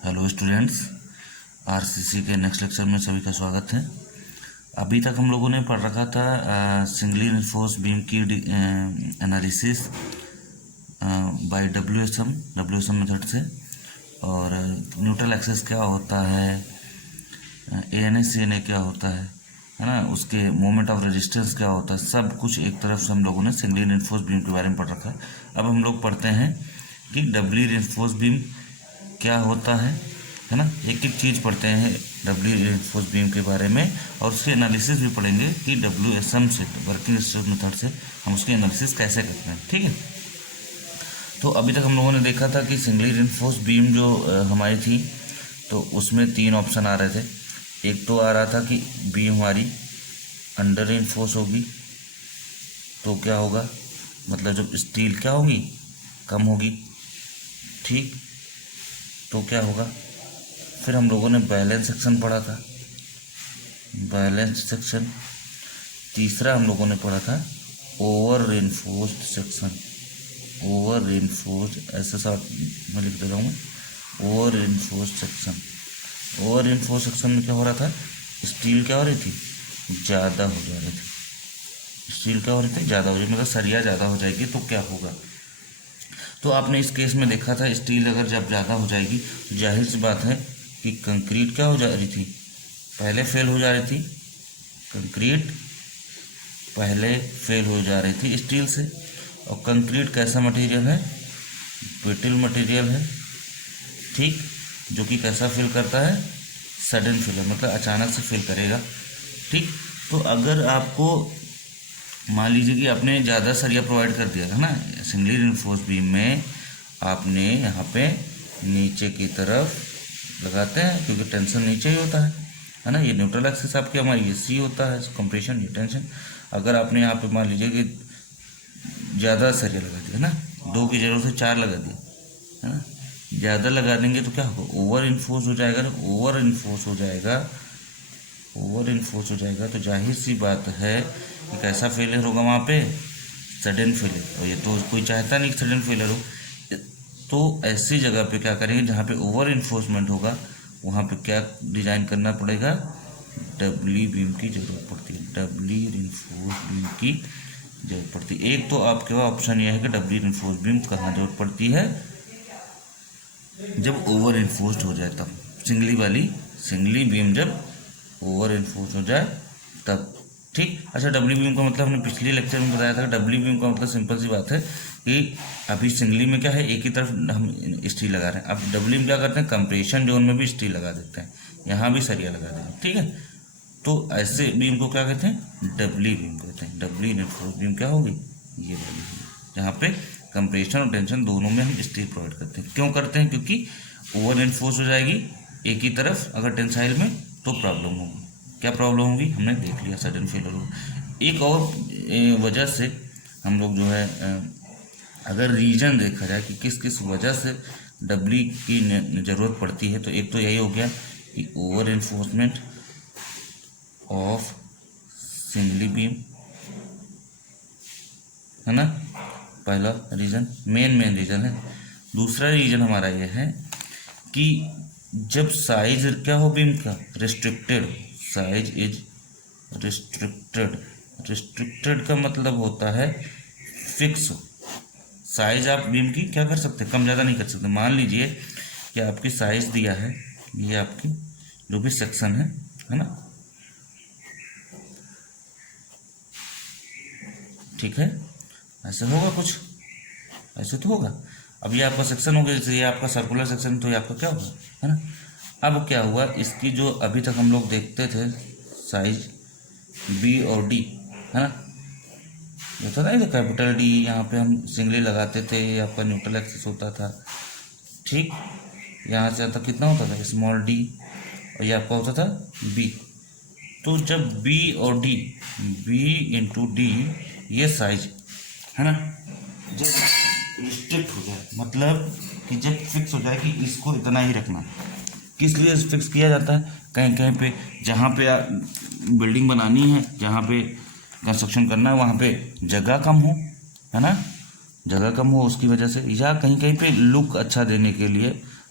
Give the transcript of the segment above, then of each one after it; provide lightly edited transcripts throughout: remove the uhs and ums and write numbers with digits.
Hello students, RCC के next lecture में सभी का स्वागत है। अभी तक हम लोगों ने पढ़ रखा था सिंगली रिइंफोर्स बीम की एनालिसिस बाय डब्ल्यूएसएम मेथड से, और न्यूट्रल एक्सेस क्या होता है, एएनए सीएनए क्या होता है ना, उसके मोमेंट ऑफ रेजिस्टेंस क्या होता है, सब कुछ एक तरफ से हम लोगों ने सिंगली रिइंफोर्स बीम के बारे में पढ़ रखा है। अब हम लोग पढ़ते हैं कि डबली रिइंफोर्स बीम क्या होता है ना। एक एक चीज़ पढ़ते हैं डब्ल्यू रिइंफोर्स बीम के बारे में, और उसकी एनालिसिस भी पढ़ेंगे कि डब्ल्यूएसएम से, वर्किंग स्ट्रेस मेथड से हम उसकी एनालिसिस कैसे करते हैं। ठीक है, तो अभी तक हम लोगों ने देखा था कि सिंगली रिइंफोर्स बीम जो हमारी थी, तो उसमें 3 ऑप्शन आ रहे थे। एक तो आ रहा था कि बीम हमारी अंडर रिइंफोर्स होगी, तो क्या होगा, मतलब जब स्टील क्या होगी, कम होगी। ठीक, तो क्या होगा। फिर हम लोगों ने बैलेंस सेक्शन पढ़ा था, बैलेंस सेक्शन। तीसरा हम लोगों ने पढ़ा था over reinforced section, over reinforced, ऐसा शॉर्ट में लिख दे रहा हूँ मैं, over reinforced section. Over reinforced section में क्या हो रहा था, स्टील क्या हो रही थी, ज़्यादा हो जा रही थी। स्टील क्या हो रही थी, ज़्यादा हो रही, मतलब सरिया ज़्यादा हो जाएगी तो क्या होगा। तो आपने इस केस में देखा था, स्टील अगर जब ज़्यादा हो जाएगी तो जाहिर सी बात है कि कंक्रीट क्या हो जा रही थी, पहले फेल हो जा रही थी। कंक्रीट पहले फेल हो जा रही थी स्टील से। और कंक्रीट कैसा मटेरियल है, ब्रिटल मटेरियल है। ठीक, जो कि कैसा फेल करता है, सडन फेल, मतलब अचानक से फेल करेगा। ठीक, तो अगर आपको मान लीजिए कि आपने ज़्यादा सरिया प्रोवाइड कर दिया है ना, सिंगली रिइंफोर्स बीम में आपने यहाँ पे नीचे की तरफ लगाते हैं, क्योंकि टेंशन नीचे ही होता है ना। ये न्यूट्रल एक्सिस आपके, हमारी ये सी होता है, कंप्रेशन, ये टेंशन। अगर आपने यहाँ पे मान लीजिए कि ज़्यादा सरिया लगा दिया ना, 2 की जगह से 4 लगा दिया है ना, ज़्यादा लगा देंगे तो क्या होगा, ओवर इन्फोर्स हो जाएगा। ओवर इन्फोर्स हो जाएगा, ओवर इन्फोर्स हो जाएगा तो जाहिर सी बात है कि कैसा फेलियर होगा वहाँ पे, सडन फेलियर। और ये तो कोई चाहता नहीं कि सडन फेलियर हो। तो ऐसी जगह पे क्या करेंगे, जहाँ पे ओवर इन्फोर्समेंट होगा वहाँ पे क्या डिज़ाइन करना पड़ेगा, डबली बीम की ज़रूरत पड़ती है, डबली रिइंफोर्स बीम की जरूरत पड़ती है। एक तो आपके पास ऑप्शन यह है कि डबली रिइंफोर्स बीम कहाँ जरूरत पड़ती है, जब ओवर इन्फोर्स्ड हो जाए तब। सिंगली बीम जब ओवर इन्फोर्स हो जाए तब। ठीक, अच्छा, डब्ल्यू बीम का मतलब हमने पिछले लेक्चर में बताया था। डब्ल्यू बीम का मतलब सिंपल सी बात है कि अभी सिंगली में क्या है, एक ही तरफ हम स्टील लगा रहे हैं। अब डब्ल्यू में क्या करते हैं, कंप्रेशन जोन में भी स्टील लगा देते हैं, यहाँ भी सरिया लगा देते हैं। ठीक है, तो ऐसे बीम को क्या कहते हैं, डब्ल्यू बीम कहते हैं। डब्ल्यू इन्फोर्स बीम क्या होगी, ये वाली बीम, जहाँ पे कंप्रेशन और टेंशन दोनों में हम स्टील प्रोवाइड करते हैं। क्यों करते हैं, क्योंकि ओवर इन्फोर्स हो जाएगी एक ही तरफ अगर टेंसाइल में, तो प्रॉब्लम होगी। क्या प्रॉब्लम होगी, हमने देख लिया, सडन फेलियर होगा। एक और वजह से हम लोग जो है, अगर रीजन देखा जाए कि किस किस वजह से डब्ली की ज़रूरत पड़ती है, तो एक तो यही हो गया कि over enforcement of singly beam, है ना, पहला रीज़न, मेन रीज़न है। दूसरा रीज़न हमारा यह है कि जब साइज क्या हो बीम का, restricted, size is restricted. Restricted का मतलब होता है फिक्स। साइज आप बीम की क्या कर सकते, कम ज़्यादा नहीं कर सकते। मान लीजिए कि आपकी साइज दिया है, ये आपकी जो भी सेक्शन है ना, ठीक है, ऐसे होगा कुछ, ऐसे तो होगा। अब ये आपका सेक्शन हो गया, जैसे ये आपका सर्कुलर सेक्शन, तो ये आपका क्या होगा, है ना। अब क्या हुआ, इसकी जो अभी तक हम लोग देखते थे साइज बी और डी, है ना, ये तो नहीं था कैपिटल डी, यहाँ पे हम सिंगली लगाते थे, ये आपका न्यूट्रल एक्सिस होता था। ठीक, यहाँ से आता कितना होता था, स्मॉल डी, और ये आपका होता था बी। तो जब बी और डी, बी इंटू डी, ये साइज है ना, जब रिस्ट्रिक्ट हो जाए, मतलब कि जब फिक्स हो जाए कि इसको इतना ही रखना। किस लिए फिक्स किया जाता है, कहीं कहीं पे जहाँ पे बिल्डिंग बनानी है, जहाँ पे कंस्ट्रक्शन करना है, वहाँ पे जगह कम हो, है ना, जगह कम हो उसकी वजह से, या कहीं कहीं पे लुक अच्छा देने के लिए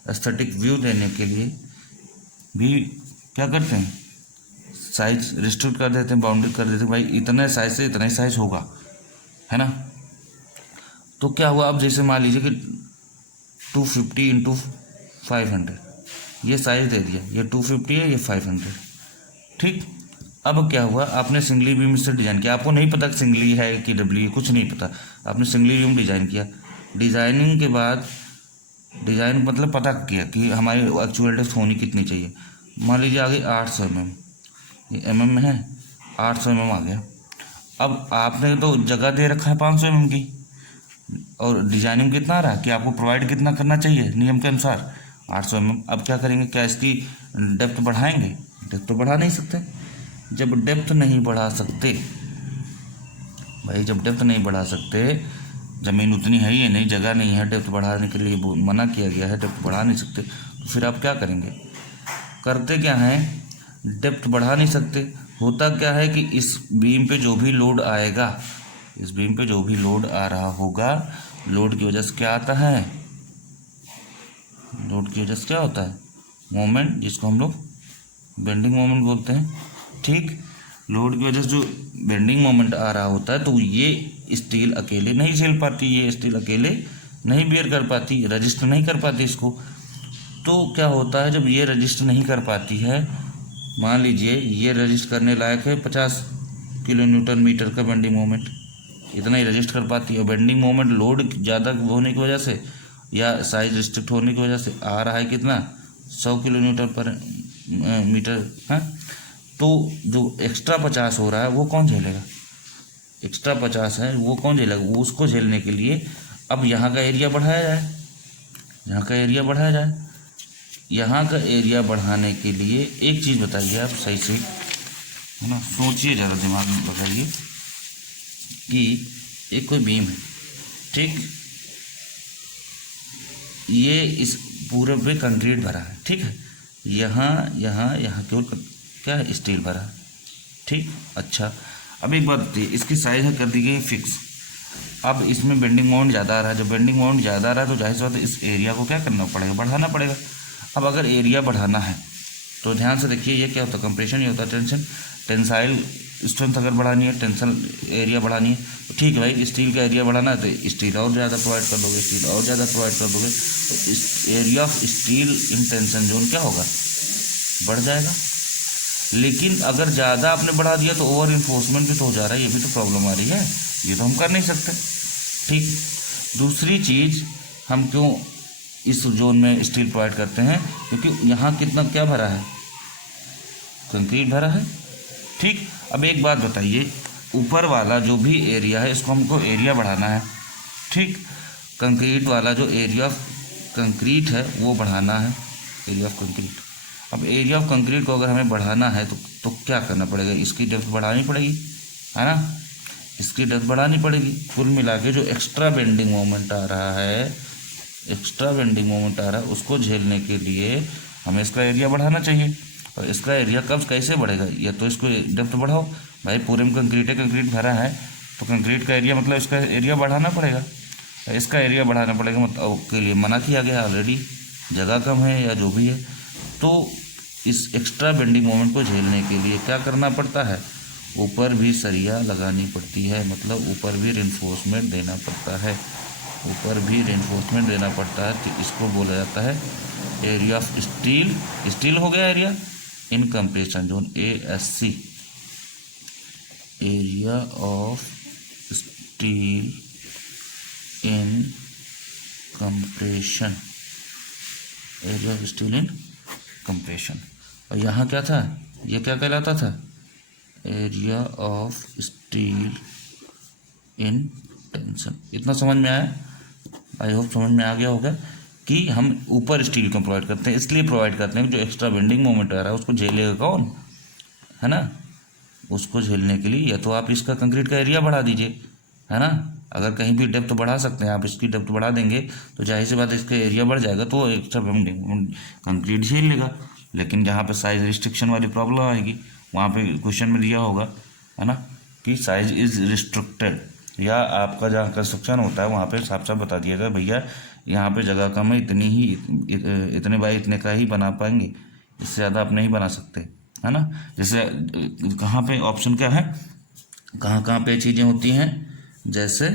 एस्थेटिक व्यू देने के लिए भी क्या करते हैं, साइज रिस्ट्रिक्ट कर देते हैं, बाउंड्री कर देते हैं, भाई इतने साइज से इतना ही साइज होगा, है ना। तो क्या हुआ, अब जैसे मान लीजिए कि 250 इंटू 500 ये साइज दे दिया, ये 250 है, ये 500, ठीक। अब क्या हुआ, आपने सिंगली बीम से डिज़ाइन किया, आपको नहीं पता कि सिंगली है कि डब्ल्यू है, कुछ नहीं पता, आपने सिंगली बीम डिज़ाइन किया। डिज़ाइनिंग के बाद डिज़ाइन मतलब पता किया कि हमारी एक्चुअल डेप्थ होनी कितनी चाहिए। मान लीजिए आ गई 800 mm, ये mm में है, 800 mm आ गया। अब आपने तो जगह दे रखा है 500 mm की, और डिजाइनिंग कितना आ रहा है कि आपको प्रोवाइड कितना करना चाहिए नियम के अनुसार, 800 mm। अब क्या करेंगे, क्या इसकी डेप्थ बढ़ाएंगे? डेप्थ तो बढ़ा नहीं सकते। जब डेप्थ नहीं बढ़ा सकते भाई, जब डेप्थ नहीं बढ़ा सकते, ज़मीन उतनी है ही नहीं, जगह नहीं है, डेप्थ बढ़ाने के लिए मना किया गया है, डेप्थ बढ़ा नहीं सकते, तो फिर आप क्या करेंगे? करते क्या हैं, डेप्थ बढ़ा नहीं सकते, होता क्या है कि इस बीम पे जो भी लोड आएगा, इस बीम पे जो भी लोड आ रहा होगा, लोड की वजह से क्या आता है, लोड की वजह से क्या होता है, मोमेंट, जिसको हम लोग बेंडिंग मोमेंट बोलते हैं, ठीक। लोड की वजह से जो बेंडिंग मोमेंट आ रहा होता है, तो ये स्टील अकेले नहीं झेल पाती, ये स्टील अकेले नहीं बेयर कर पाती, रजिस्ट नहीं कर पाती इसको। तो क्या होता है, जब ये रजिस्ट नहीं कर पाती है, मान लीजिए ये रजिस्ट करने लायक है 50 किलो न्यूटन मीटर का बेंडिंग मोमेंट, इतना ही रजिस्ट कर पाती है। बेंडिंग मोमेंट लोड ज़्यादा होने की वजह से या साइज रिस्ट्रिक्ट होने की वजह से आ रहा है कितना, 100 किलो न्यूटन पर मीटर है। तो जो एक्स्ट्रा 50 हो रहा है वो कौन झेलेगा, एक्स्ट्रा 50 है वो कौन झेलेगा, वो उसको झेलने के लिए अब यहाँ का एरिया बढ़ाया जाए, यहाँ का एरिया बढ़ाया जाए। यहाँ का एरिया बढ़ाने के लिए एक चीज़ बताइए आप सही से, है ना, सोचिए ज़रा, दिमाग में लगाइए कि एक कोई बीम है, ठीक, ये इस पूरे पे कंक्रीट भरा है, ठीक है, यहाँ यहाँ यहाँ केवल क्या है, स्टील भरा है, ठीक। अच्छा, अब एक बात बताइए, इसकी साइज है कर दी गई फिक्स। अब इसमें बेंडिंग मोमेंट ज़्यादा आ रहा है, जब बेंडिंग मोमेंट ज़्यादा आ रहा है तो जाहिर सी बात है इस एरिया को क्या करना पड़ेगा, बढ़ाना पड़ेगा। अब अगर एरिया बढ़ाना है तो ध्यान से देखिए, ये क्या होता है, कंप्रेशन, ये होता है टेंशन। टेंसाइल स्ट्रेंथ अगर बढ़ानी है, टेंशन एरिया बढ़ानी है, तो ठीक है भाई, स्टील का एरिया बढ़ाना है तो स्टील और ज़्यादा प्रोवाइड कर दोगे, स्टील और ज़्यादा प्रोवाइड कर दोगे, तो इस area of steel in tension zone क्या होगा, बढ़ जाएगा। लेकिन अगर ज़्यादा आपने बढ़ा दिया तो ओवर इन्फोर्समेंट भी तो हो जा रहा है, ये भी तो प्रॉब्लम आ रही है, ये तो हम कर नहीं सकते, ठीक। दूसरी चीज़, हम क्यों इस जोन में स्टील प्रोवाइड करते हैं, क्योंकि यहाँ कितना क्या भरा है, कंक्रीट भरा है, ठीक। अब एक बात बताइए, ऊपर वाला जो भी एरिया है इसको हमको एरिया बढ़ाना है, ठीक। कंक्रीट वाला जो एरिया ऑफ कंक्रीट है वो बढ़ाना है, एरिया ऑफ कंक्रीट। अब एरिया ऑफ कंक्रीट को अगर हमें बढ़ाना है तो क्या करना पड़ेगा, इसकी डेप्थ बढ़ानी पड़ेगी, है ना, इसकी डेप्थ बढ़ानी पड़ेगी। कुल मिला के जो एक्स्ट्रा बेंडिंग मोमेंट आ रहा है, एक्स्ट्रा बेंडिंग मोमेंट आ रहा है, उसको झेलने के लिए हमें इसका एरिया बढ़ाना चाहिए। और इसका एरिया कब कैसे बढ़ेगा, या तो इसको डेप्थ बढ़ाओ, भाई पूरे में कंक्रीट है, कंक्रीट भरा है तो कंक्रीट का एरिया मतलब इसका एरिया बढ़ाना पड़ेगा, इसका एरिया बढ़ाना पड़ेगा, मतलब के लिए मना किया गया ऑलरेडी, जगह कम है या जो भी है। तो इस एक्स्ट्रा बेंडिंग मोमेंट को झेलने के लिए क्या करना पड़ता है, ऊपर भी सरिया लगानी पड़ती है, मतलब ऊपर भी रेनफोर्समेंट देना पड़ता है, ऊपर भी रेनफोर्समेंट देना पड़ता है। तो इसको बोला जाता है एरिया ऑफ स्टील, स्टील हो गया area in compression zone, ASC, area of steel in compression, area of steel in compression. और यहाँ क्या था, ये क्या कहलाता था, area of steel in tension. इतना समझ में आया, आई होप समझ में आ गया होगा कि हम ऊपर स्टील को प्रोवाइड करते हैं, इसलिए प्रोवाइड करते हैं जो एक्स्ट्रा बेंडिंग मोमेंट आ रहा है उसको झेलेगा कौन, है ना, उसको झेलने के लिए या तो आप इसका कंक्रीट का एरिया बढ़ा दीजिए, है ना, अगर कहीं भी डेप्थ बढ़ा सकते हैं आप, इसकी डेप्थ बढ़ा देंगे तो जाहिर सी बात है इसका एरिया बढ़ जाएगा, तो एक्स्ट्रा बेंडिंग कंक्रीट झेल लेगा। लेकिन जहाँ पे साइज रिस्ट्रिक्शन वाली प्रॉब्लम आएगी वहाँ पे क्वेश्चन में दिया होगा, है ना, कि साइज इज़ रिस्ट्रिक्टेड, या आपका जहाँ कंस्ट्रक्शन होता है वहाँ पे साफ साफ बता दिया गया भैया यहाँ पे जगह कम है, इतनी ही इतने बाई इतने का ही बना पाएंगे, इससे ज़्यादा आप नहीं बना सकते, है ना। जैसे कहाँ पे ऑप्शन क्या है, कहाँ कहाँ पे चीज़ें होती हैं, जैसे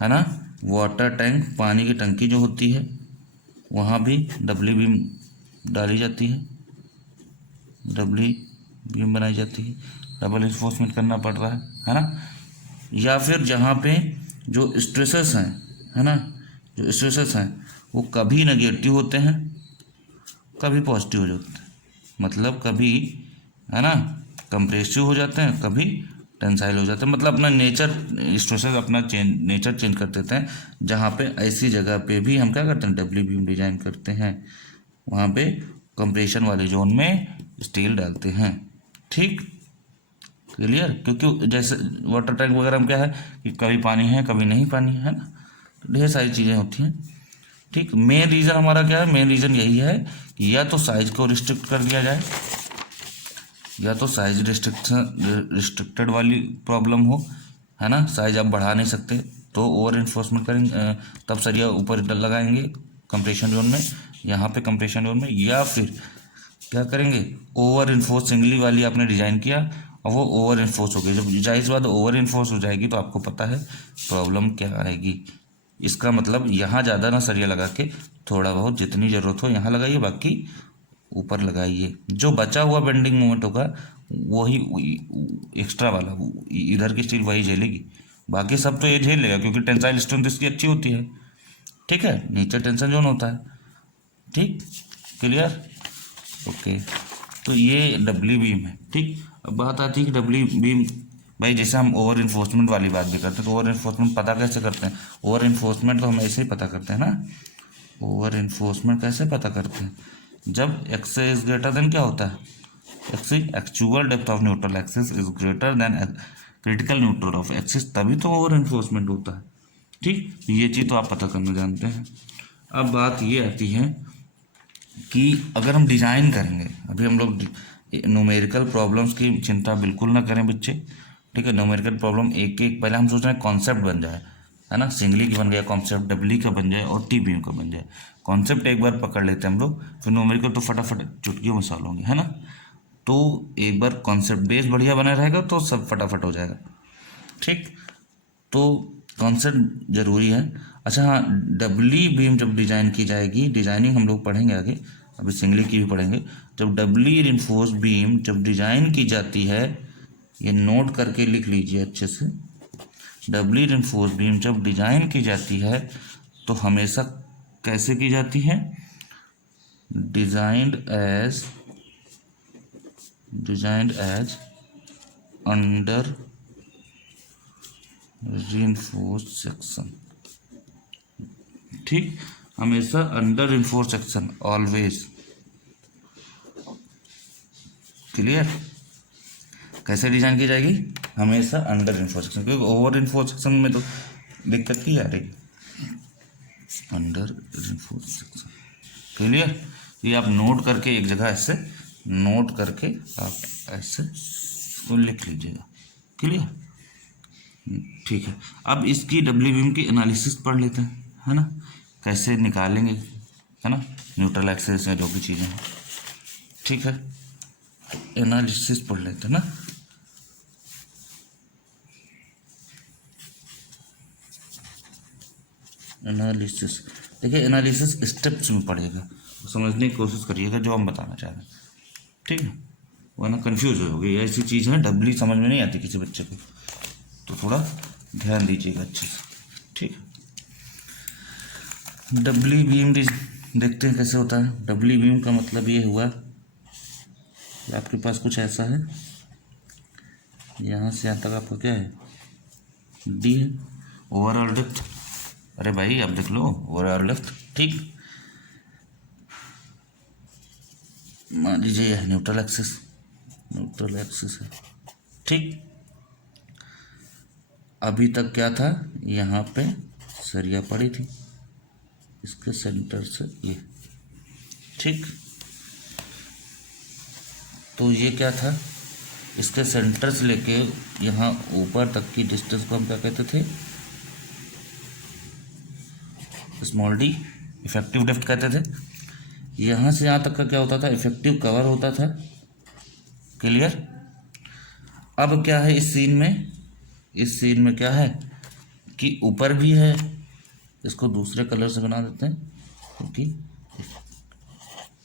है ना वाटर टैंक, पानी की टंकी जो होती है वहाँ भी डब्ल्यू बीम डाली जाती है, डब्ल्यू बीम बनाई जाती है, डबल इन्फोर्समेंट करना पड़ रहा है ना। या फिर जहाँ पे जो स्ट्रेसेस हैं, है ना, जो स्ट्रेसेस हैं वो कभी नेगेटिव होते हैं कभी पॉजिटिव हो जाते हैं, मतलब कभी है ना कंप्रेसिव हो जाते हैं कभी टेंसाइल हो जाते हैं, मतलब अपना नेचर स्ट्रेसेस अपना नेचर चेंज कर देते हैं। जहाँ पे ऐसी जगह पे भी हम क्या करते हैं, डब्ल्यू बीम डिजाइन करते हैं, वहाँ पे कंप्रेशन वाले जोन में स्टील डालते हैं। ठीक, क्लियर। क्योंकि जैसे वाटर टैंक वगैरह में क्या है कि कभी पानी है कभी नहीं पानी है ना, तो ढेर सारी चीज़ें होती हैं। ठीक, मेन रीज़न हमारा क्या है, मेन रीज़न यही है कि या तो साइज को रिस्ट्रिक्ट कर दिया जाए, या तो साइज रिस्ट्रिक्टेड वाली प्रॉब्लम हो, है ना, साइज आप बढ़ा नहीं सकते तो ओवर इन्फोर्समेंट करेंगे, तब सरिया ऊपर लगाएंगे कंप्रेशन जोन में, यहाँ पे कंप्रेशन जोन में, या फिर क्या करेंगे ओवर इन्फोर्स सिंगली वाली आपने डिजाइन किया और वो ओवर इन्फोर्स हो गई, जब जाहिर बात ओवर इन्फोर्स हो जाएगी तो आपको पता है प्रॉब्लम क्या आएगी। इसका मतलब यहाँ ज़्यादा ना सरिया लगा के थोड़ा बहुत जितनी ज़रूरत हो यहाँ लगाइए, बाकी ऊपर लगाइए, जो बचा हुआ बेंडिंग मोमेंट होगा वही एक्स्ट्रा वाला इधर की स्टील वही झेलेगी, बाकी सब तो ये झेल लेगा क्योंकि टेंसाइल स्ट्रेंथ इसकी अच्छी होती है। ठीक है, नीचे टेंशन जोन होता है। ठीक, क्लियर, ओके। तो ये डब्ल्यू बीम है। ठीक, अब बात आती है कि डब्ल्यू बीम भाई जैसे हम ओवर इन्फोर्समेंट वाली बात भी करते हैं तो ओवर इन्फोर्समेंट पता कैसे करते हैं, ओवर इन्फोर्समेंट तो हम ऐसे ही पता करते हैं ना, ओवर इन्फोर्समेंट कैसे पता करते हैं, जब एक्स इज ग्रेटर देन क्या होता है, x actual depth of neutral axis is greater than critical neutral of axis, तभी तो ओवर इन्फोर्समेंट होता है। ठीक, ये चीज़ तो आप पता करना जानते हैं। अब बात ये आती है कि अगर हम डिज़ाइन करेंगे, अभी हम लोग न्यूमेरिकल प्रॉब्लम्स की चिंता बिल्कुल ना करें बच्चे। ठीक है, न्यूमेरिकल प्रॉब्लम एक एक पहले हम सोच रहे हैं कॉन्सेप्ट बन जाए, है ना, सिंगली की बन गया कॉन्सेप्ट, डब्ली का बन जाए और टी बी का बन जाए। कॉन्सेप्ट एक बार पकड़ लेते हैं हम लोग, फिर न्यूमेरिकल तो फटाफट चुटकियों में सॉल्व होंगे, है ना। तो एक बार कॉन्सेप्ट बेस बढ़िया बना रहेगा तो सब फटाफट हो जाएगा। ठीक, तो कॉन्सेप्ट जरूरी है। अच्छा हाँ, डब्ली बीम जब डिजाइन की जाएगी, डिजाइनिंग हम लोग पढ़ेंगे आगे, अभी सिंगली की भी पढ़ेंगे। जब डब्ली रिइंफोर्स बीम जब डिजाइन की जाती है, ये नोट करके लिख लीजिए अच्छे से, डब्ली रिइंफोर्स बीम जब डिजाइन की जाती है तो हमेशा कैसे की जाती है, designed as under reinforced section. ठीक, हमेशा under reinforced section, always. Clear, कैसे डिजाइन की जाएगी, हमेशा अंडर reinforced सेक्शन, क्योंकि ओवर reinforced सेक्शन में तो दिक्कत की आ रही, अंडर reinforced सेक्शन। क्लियर, ये आप नोट करके एक जगह ऐसे नोट करके आप ऐसे तो लिख लीजिएगा। क्लियर, ठीक है। अब इसकी डब्ल्यू बीम की एनालिसिस पढ़ लेते हैं, है ना, कैसे निकालेंगे, है ना, न्यूट्रल एक्सिस या जो भी चीज़ें हैं। ठीक है, एनालिसिस पढ़ लेते हैं ना। एनालिसिस, देखिए एनालिसिस स्टेप्स में पढ़ेगा, समझने की कोशिश करिएगा जो हम बताना चाह रहे हैं। ठीक है, वरना कंफ्यूज हो गई, ऐसी चीज़ है डब्ल्यू समझ में नहीं आती किसी बच्चे को, तो थोड़ा ध्यान दीजिएगा अच्छे से। ठीक, डब्ली बीम देखते हैं कैसे होता है। डब्ली बीम का मतलब ये हुआ कि आपके पास कुछ ऐसा है, यहाँ से यहाँ तक आपका क्या है, डी है, ओवरऑल डेप्थ, अरे भाई आप देख लो ओवरऑल डेप्थ। ठीक, मान लीजिए यह न्यूट्रल एक्सिस है। ठीक, अभी तक क्या था, यहाँ पे सरिया पड़ी थी इसके सेंटर से ये। ठीक, तो ये क्या था, इसके सेंटर से लेके यहाँ ऊपर तक की डिस्टेंस को हम क्या कहते थे, स्मॉल डी, इफेक्टिव डेप्थ कहते थे। यहाँ से यहाँ तक का क्या होता था, इफेक्टिव कवर होता था। क्लियर। अब क्या है इस सीन में क्या है कि ऊपर भी है, इसको दूसरे कलर से बना देते हैं क्योंकि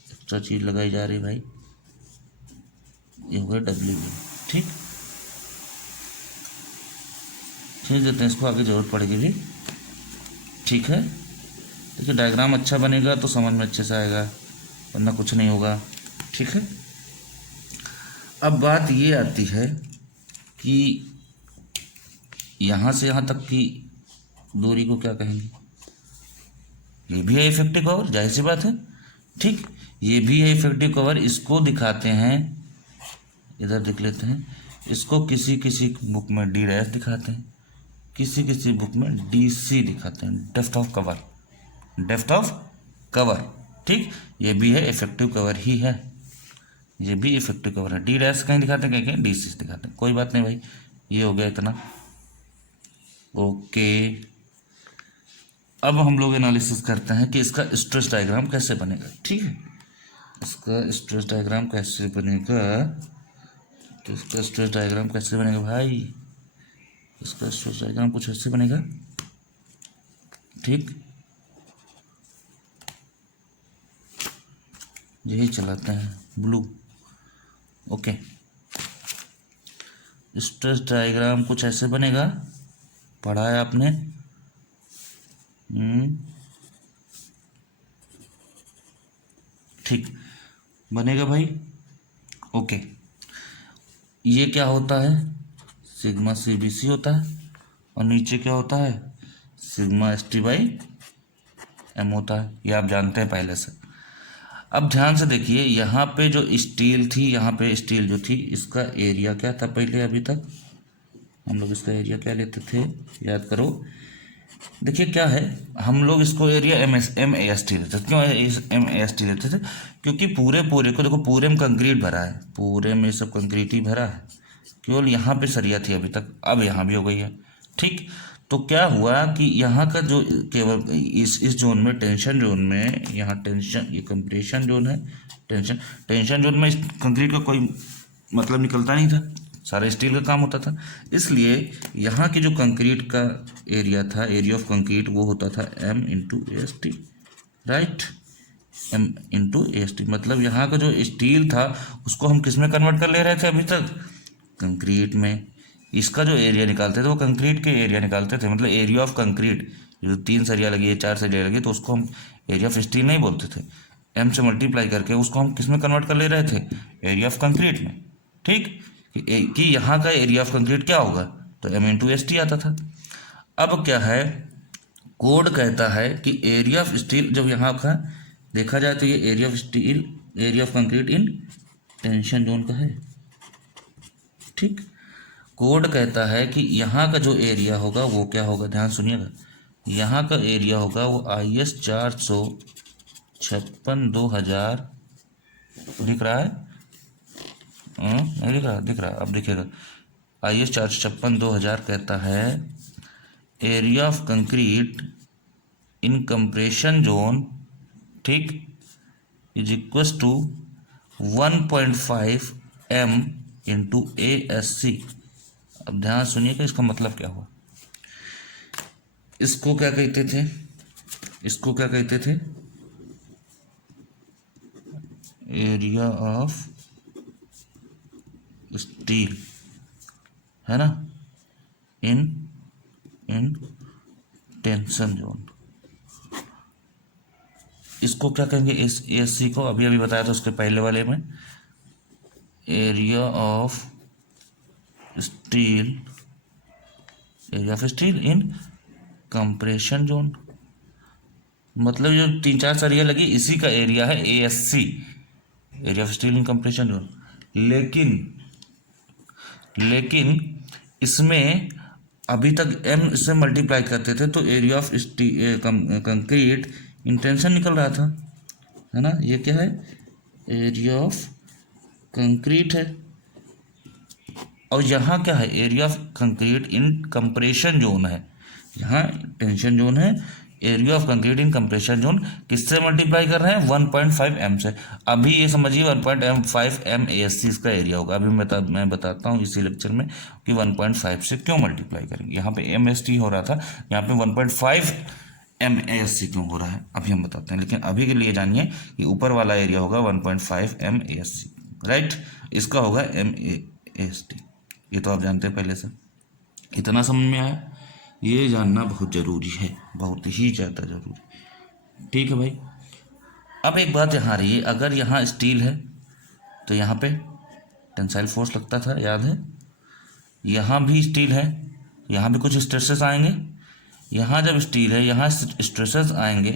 एक्स्ट्रा चीज लगाई जा रही है भाई। ये हो गया डब्ल्यू, ठीक, खींच देते हैं इसको, आगे जरूरत पड़ेगी भी। ठीक है, देखिए डायग्राम अच्छा बनेगा तो समझ में अच्छे से आएगा, वरना कुछ नहीं होगा। ठीक है, अब बात ये आती है कि यहाँ से यहाँ तक की दूरी को क्या कहेंगे। ये भी है इफेक्टिव कवर, जाहिर सी बात है। ठीक, ये भी है इफेक्टिव कवर। इसको दिखाते हैं, इधर देख लेते हैं, इसको किसी किसी बुक में डी डैश दिखाते हैं, किसी किसी बुक में DC दिखाते हैं, depth of cover, depth of cover. ठीक, ये भी है इफेक्टिव कवर ही है, ये भी इफेक्टिव कवर है। डी डैश कहीं दिखाते हैं, कहीं DC दिखाते हैं, कोई बात नहीं भाई, ये हो गया इतना। ओके, अब हम लोग एनालिसिस करते हैं कि इसका स्ट्रेस डायग्राम कैसे बनेगा। ठीक है, इसका स्ट्रेस डायग्राम कैसे बनेगा, तो इसका स्ट्रेस डायग्राम कैसे बनेगा भाई, इसका स्ट्रेस डायग्राम कुछ ऐसे बनेगा। ठीक, यही चलाते हैं ब्लू। ओके, स्ट्रेस डायग्राम कुछ ऐसे बनेगा, पढ़ा है आपने। ठीक, बनेगा भाई। ओके, ये क्या होता है, सिग्मा CBC होता है, और नीचे क्या होता है, सिग्मा ST/M होता है। ये आप जानते हैं पहले से। अब ध्यान से देखिए, यहाँ पे जो स्टील थी, यहाँ पे स्टील जो थी, इसका एरिया क्या था पहले, अभी तक हम लोग इसका एरिया क्या लेते थे, याद करो। देखिए क्या है, हम लोग इसको एरिया MAST लेते थे। क्यों MAST लेते थे, क्योंकि पूरे को देखो, पूरे में कंक्रीट भरा है, पूरे में सब कंक्रीट ही भरा है, केवल यहाँ पे सरिया थी अभी तक, अब यहाँ भी हो गई है। ठीक, तो क्या हुआ कि यहाँ का जो केवल इस जोन में, टेंशन जोन में, यहाँ टेंशन, ये कंप्रेशन जोन है, टेंशन जोन में कंक्रीट का कोई मतलब निकलता नहीं था, सारा स्टील का काम होता था। इसलिए यहाँ की जो कंक्रीट का एरिया था, एरिया ऑफ कंक्रीट, वो होता था M/AST, राइट, M/AST। मतलब यहाँ का जो स्टील था उसको हम किस में कन्वर्ट कर ले रहे थे अभी तक, कंक्रीट में। इसका जो एरिया निकालते थे वो कंक्रीट के एरिया निकालते थे, मतलब एरिया ऑफ कंक्रीट, जो 3 सरिया लगी है, 4 सरिया लगी, तो उसको हम एरिया ऑफ स्टील नहीं बोलते थे, M से मल्टीप्लाई करके उसको हम किस में कन्वर्ट कर ले रहे थे, एरिया ऑफ कंक्रीट में। ठीक, कि यहाँ का एरिया ऑफ कंक्रीट क्या होगा, तो M/AST आता था। अब क्या है, कोड कहता है कि एरिया ऑफ स्टील, जब यहाँ का देखा जाए तो ये area of steel, area of concrete in tension zone का है। ठीक, कोड कहता है कि यहाँ का जो एरिया होगा वो क्या होगा, ध्यान सुनिएगा, यहाँ का एरिया होगा वो IS 456/2000, दिख रहा है, नहीं दिख रहा, दिख रहा, अब दिखेगा। IS 456/2000 कहता है area of concrete in compression zone, ठीक, इज इक्वस टू 1.5 M/ASC। अब ध्यान सुनिए कि इसका मतलब क्या हुआ। इसको क्या कहते थे, इसको क्या कहते थे, एरिया ऑफ स्टील, है ना, इन टेंशन जोन। इसको क्या कहेंगे, ASC को अभी बताया था उसके पहले वाले में, area of steel, area of steel in compression zone. मतलब जो 3-4 सरिया लगी, इसी का एरिया है ASC, area of steel in compression zone. लेकिन इसमें अभी तक M से मल्टीप्लाई करते थे तो area of concrete in tension निकल रहा था, है ना। ये क्या है, एरिया ऑफ कंक्रीट है, और यहाँ क्या है, area of concrete in compression zone है। यहाँ टेंशन जोन है, area of concrete in compression zone किससे मल्टीप्लाई कर रहे हैं 1.5 m से। अभी ये समझिए 1.5 m ASC इसका एरिया होगा। अभी मैं बताता हूँ इसी लेक्चर में कि 1.5 से क्यों मल्टीप्लाई करेंगे। यहाँ पे MST हो रहा था, यहाँ पे 1.5 m ASC क्यों हो रहा है अभी हम बताते हैं। लेकिन अभी के लिए जानिए कि ऊपर वाला एरिया होगा 1.5 m ASC, राइट। इसका होगा m AST, ये तो आप जानते हैं पहले से। इतना समझ में आया? ये जानना बहुत ज़रूरी है, बहुत ही ज़्यादा ज़रूरी। ठीक है भाई। अब एक बात यहाँ रही, अगर यहाँ स्टील है तो यहाँ पे टेंसाइल फोर्स लगता था, याद है। यहाँ भी स्टील है, यहाँ भी कुछ स्ट्रेसेस आएंगे। यहाँ जब स्टील है, यहाँ स्ट्रेसेस आएंगे,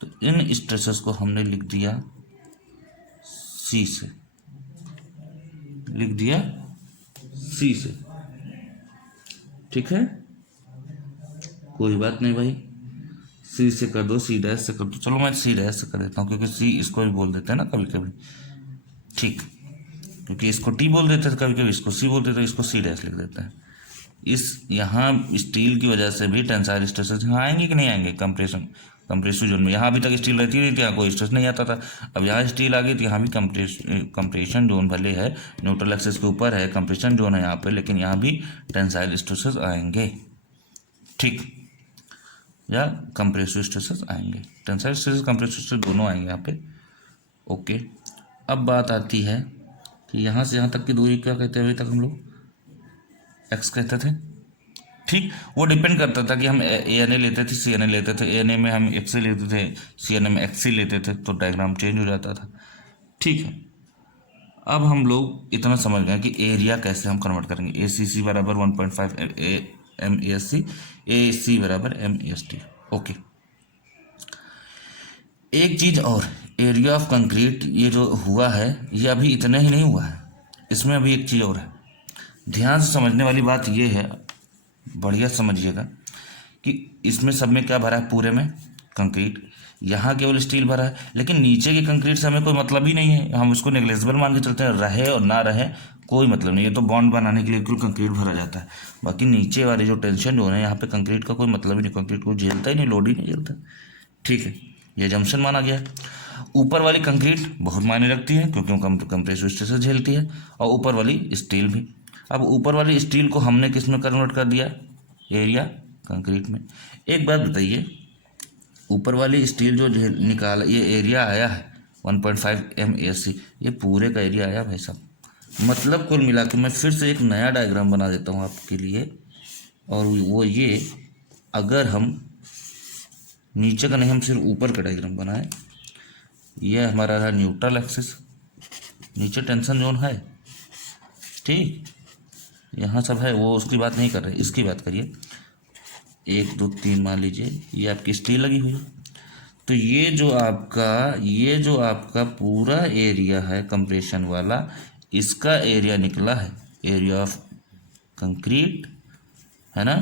तो इन स्ट्रेसेस को हमने लिख दिया C से, लिख दिया C से। ठीक है, कोई बात नहीं भाई, C से कर दो, C डैश से कर दो। चलो मैं C डैश से कर देता हूँ, क्योंकि C इसको भी बोल देते हैं ना कभी कभी, ठीक। क्योंकि इसको T बोल देते थे कभी कभी, इसको C बोल देते हैं, इसको C डैश लिख देते हैं। इस यहाँ स्टील की वजह से भी टेंसाइल स्ट्रेसेस यहाँ आएंगे कि नहीं आएंगे कंप्रेसिव जोन में। यहाँ अभी तक स्टील रहती नहीं थी, यहाँ कोई स्ट्रेस नहीं आता था। अब यहाँ स्टील आ गई तो यहाँ भी कंप्रेशन जोन भले है, न्यूट्रल एक्सिस के ऊपर है, कंप्रेशन जोन है यहाँ पे, लेकिन यहाँ भी टेंसाइल स्ट्रेसेस आएंगे, ठीक, या कंप्रेसिव स्ट्रेसेस आएंगे। टेंसाइल स्ट्रेसेस कंप्रेसिव स्ट्रेस दोनों आएंगे यहाँ पे। ओके, अब बात आती है कि यहाँ से यहाँ तक की दूरी क्या कहते हैं, अभी तक हम लोग x कहते थे, ठीक। वो डिपेंड करता था कि हम ANA लेते थे, CNA लेते थे। ANA में हम XC लेते थे, CNA में XC लेते थे, तो डायग्राम चेंज हो जाता था, ठीक है। अब हम लोग इतना समझ गए कि एरिया कैसे हम कन्वर्ट करेंगे। ACC बराबर 1.5 m ASC, AC बराबर m AST। ओके, एक चीज़ और, एरिया ऑफ कंक्रीट ये जो हुआ है, ये अभी इतना ही नहीं हुआ है, इसमें अभी एक चीज़ और है। ध्यान से समझने वाली बात ये है, बढ़िया समझिएगा, कि इसमें सब में क्या भरा है, पूरे में कंक्रीट। यहाँ केवल स्टील भरा है, लेकिन नीचे के कंक्रीट से हमें कोई मतलब ही नहीं है, हम उसको नेग्लेजिबल मान के चलते हैं। रहे और ना रहे कोई मतलब नहीं, ये तो बॉन्ड बनाने के लिए बिल्कुल कंक्रीट भरा जाता है। बाकी नीचे वाले जो टेंशन जोन है, यहाँ पे कंक्रीट का कोई मतलब ही नहीं, कंक्रीट को झेलता ही नहीं, लोड ही नहीं झेलता, ठीक है। ये जंक्शन माना गया। ऊपर वाली कंक्रीट बहुत मायने रखती है, क्योंकि वो कंप्रेसिव स्ट्रेस झेलती है, और ऊपर वाली स्टील भी। अब ऊपर वाली स्टील को हमने किस में कन्वर्ट कर दिया, एरिया कंक्रीट में। एक बात बताइए, ऊपर वाली स्टील जो निकाला, ये एरिया आया है 1.5 m ASC, ये पूरे का एरिया आया भाई साहब। मतलब कुल मिला के मैं फिर से एक नया डायग्राम बना देता हूँ आपके लिए, और वो ये, अगर हम नीचे का नहीं, हम सिर्फ ऊपर का डायग्राम बनाए। ये हमारा रहा न्यूट्रल एक्सिस, नीचे टेंशन जोन है, ठीक, यहाँ सब है, वो उसकी बात नहीं कर रहे, इसकी बात करिए। 1 2 3 मान लीजिए ये आपकी स्टील लगी हुई है, तो ये जो आपका पूरा एरिया है कंप्रेशन वाला, इसका एरिया निकला है, एरिया ऑफ कंक्रीट, है ना।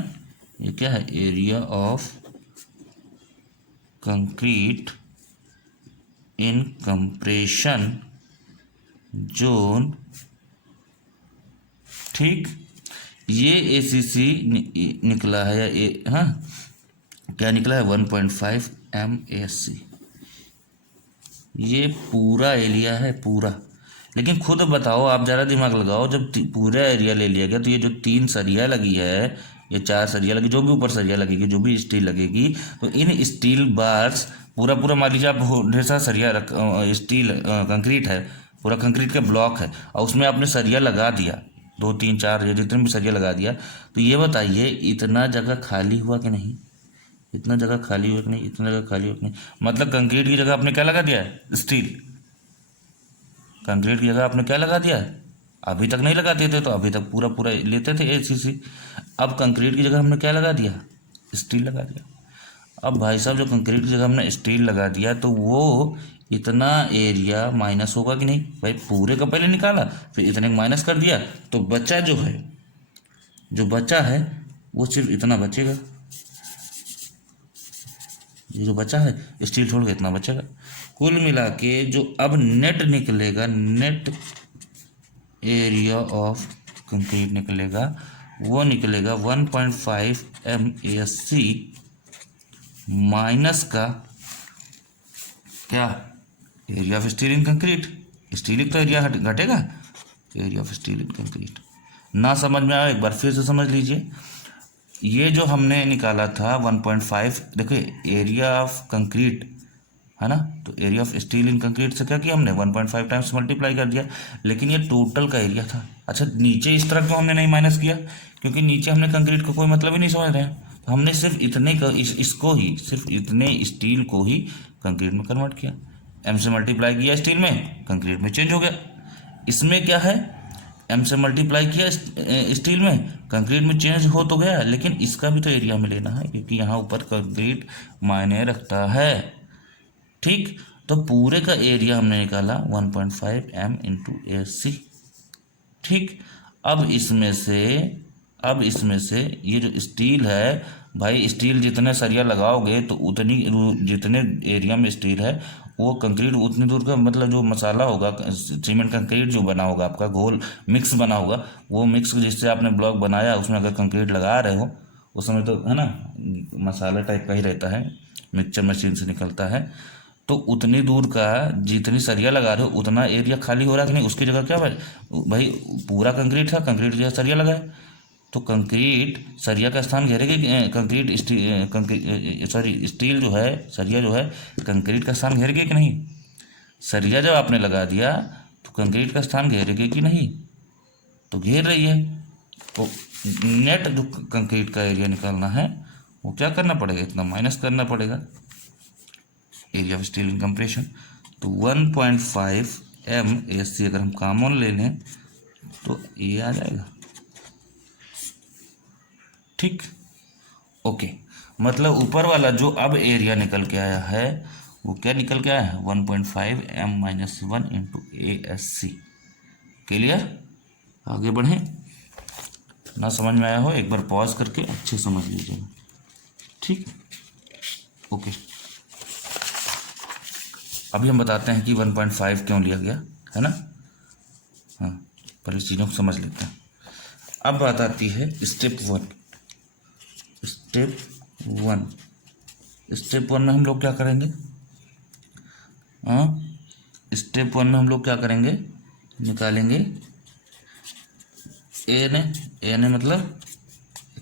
ये क्या है, area of concrete in compression zone, ठीक। ये ACC निकला है, या हाँ क्या निकला है, 1.5 m ASC। ये पूरा एरिया है, पूरा। लेकिन खुद बताओ, आप ज़रा दिमाग लगाओ, जब पूरा एरिया ले लिया गया, तो ये जो 3 सरिया लगी है, ये 4 सरिया लगी, जो भी ऊपर सरिया लगेगी, जो भी स्टील लगेगी, तो इन स्टील बार्स पूरा मान लीजिए आप ढेर सारा सरिया स्टील कंक्रीट है, पूरा कंक्रीट का ब्लॉक है, और उसमें आपने सरिया लगा दिया, 2 3 4 जितने भी सरिया लगा दिया, तो ये बताइए इतना जगह खाली हुआ कि नहीं, इतना जगह खाली हुआ कि नहीं, इतना जगह खाली हुआ कि नहीं। मतलब कंक्रीट की जगह आपने क्या लगा दिया है, स्टील। कंक्रीट की जगह आपने क्या लगा दिया है, अभी तक नहीं लगाते थे, तो अभी तक पूरा लेते थे ACC। अब कंक्रीट की जगह हमने क्या लगा दिया, स्टील लगा दिया। अब भाई साहब, जो कंक्रीट की जगह हमने स्टील लगा दिया, तो वो इतना एरिया माइनस होगा कि नहीं भाई, पूरे का पहले निकाला, फिर इतने माइनस कर दिया, तो बचा जो है वो सिर्फ इतना बचेगा, ये जो बचा है स्टील छोड़ के इतना बचेगा। कुल मिला के जो अब नेट निकलेगा, नेट एरिया ऑफ कंक्रीट निकलेगा, वो निकलेगा 1.5 m ASC माइनस का क्या, area of steel in concrete. Steel का एरिया घटेगा, area of steel in concrete. ना समझ में आया एक बार फिर से समझ लीजिए। ये जो हमने निकाला था 1.5, देखिए एरिया ऑफ कंक्रीट है ना, तो area of steel in concrete से क्या किया हमने 1.5 टाइम्स मल्टीप्लाई कर दिया, लेकिन ये टोटल का एरिया था। अच्छा नीचे इस तरह क्यों हमने नहीं माइनस किया, क्योंकि नीचे हमने कंक्रीट का कोई मतलब ही नहीं समझ रहे हैं, तो हमने सिर्फ इतने का इसको ही सिर्फ इतने स्टील को ही कंक्रीट में कन्वर्ट किया। एम से मल्टीप्लाई किया स्टील में, कंक्रीट में चेंज हो गया। इसमें क्या है, एम से मल्टीप्लाई किया स्टील में, कंक्रीट में चेंज हो तो गया, लेकिन इसका भी तो एरिया में लेना है, क्योंकि यहाँ ऊपर कंक्रीट मायने रखता है। ठीक, तो पूरे का एरिया हमने निकाला 1.5 m इंटू AC। ठीक, अब इसमें से ये जो स्टील है भाई, स्टील जितने सरिया लगाओगे तो उतनी जितने एरिया में स्टील है वो कंक्रीट उतनी दूर का, मतलब जो मसाला होगा सीमेंट कंक्रीट जो बना होगा आपका घोल मिक्स बना होगा, वो मिक्स जिससे आपने ब्लॉक बनाया उसमें अगर कंक्रीट लगा रहे हो उस समय तो है ना मसाला टाइप का ही रहता है, मिक्सचर मशीन से निकलता है, तो उतनी दूर का जितनी सरिया लगा रहे हो उतना एरिया खाली हो रहा है कि नहीं, उसकी जगह क्या भाई पूरा कंक्रीट था, कंक्रीट की जगह सरिया लगाए, तो कंक्रीट सरिया का स्थान घेरेगी, स्टील जो है सरिया जो है कंक्रीट का स्थान घेरेगी कि नहीं। सरिया जब आपने लगा दिया तो कंक्रीट का स्थान घेरेगी कि नहीं, तो घेर रही है। तो नेट जो कंक्रीट का एरिया निकालना है वो क्या करना पड़ेगा, इतना माइनस करना पड़ेगा area of steel in compression. तो 1.5 MAC अगर हम कॉमन ले लें तो ये आ जाएगा। ठीक, ओके, मतलब ऊपर वाला जो अब एरिया निकल के आया है वो क्या निकल के आया है 1.5 M-1 इंटू ASC। क्लियर, आगे बढ़ें। ना समझ में आया हो एक बार पॉज करके अच्छे समझ लीजिएगा। ठीक, ओके, अभी हम बताते हैं कि 1.5 क्यों लिया गया है ना। हाँ, पहले चीज़ों को समझ लेते हैं। अब बात आती है स्टेप वन। स्टेप वन में हम लोग क्या करेंगे, हाँ स्टेप वन में हम लोग क्या करेंगे, निकालेंगे ए मतलब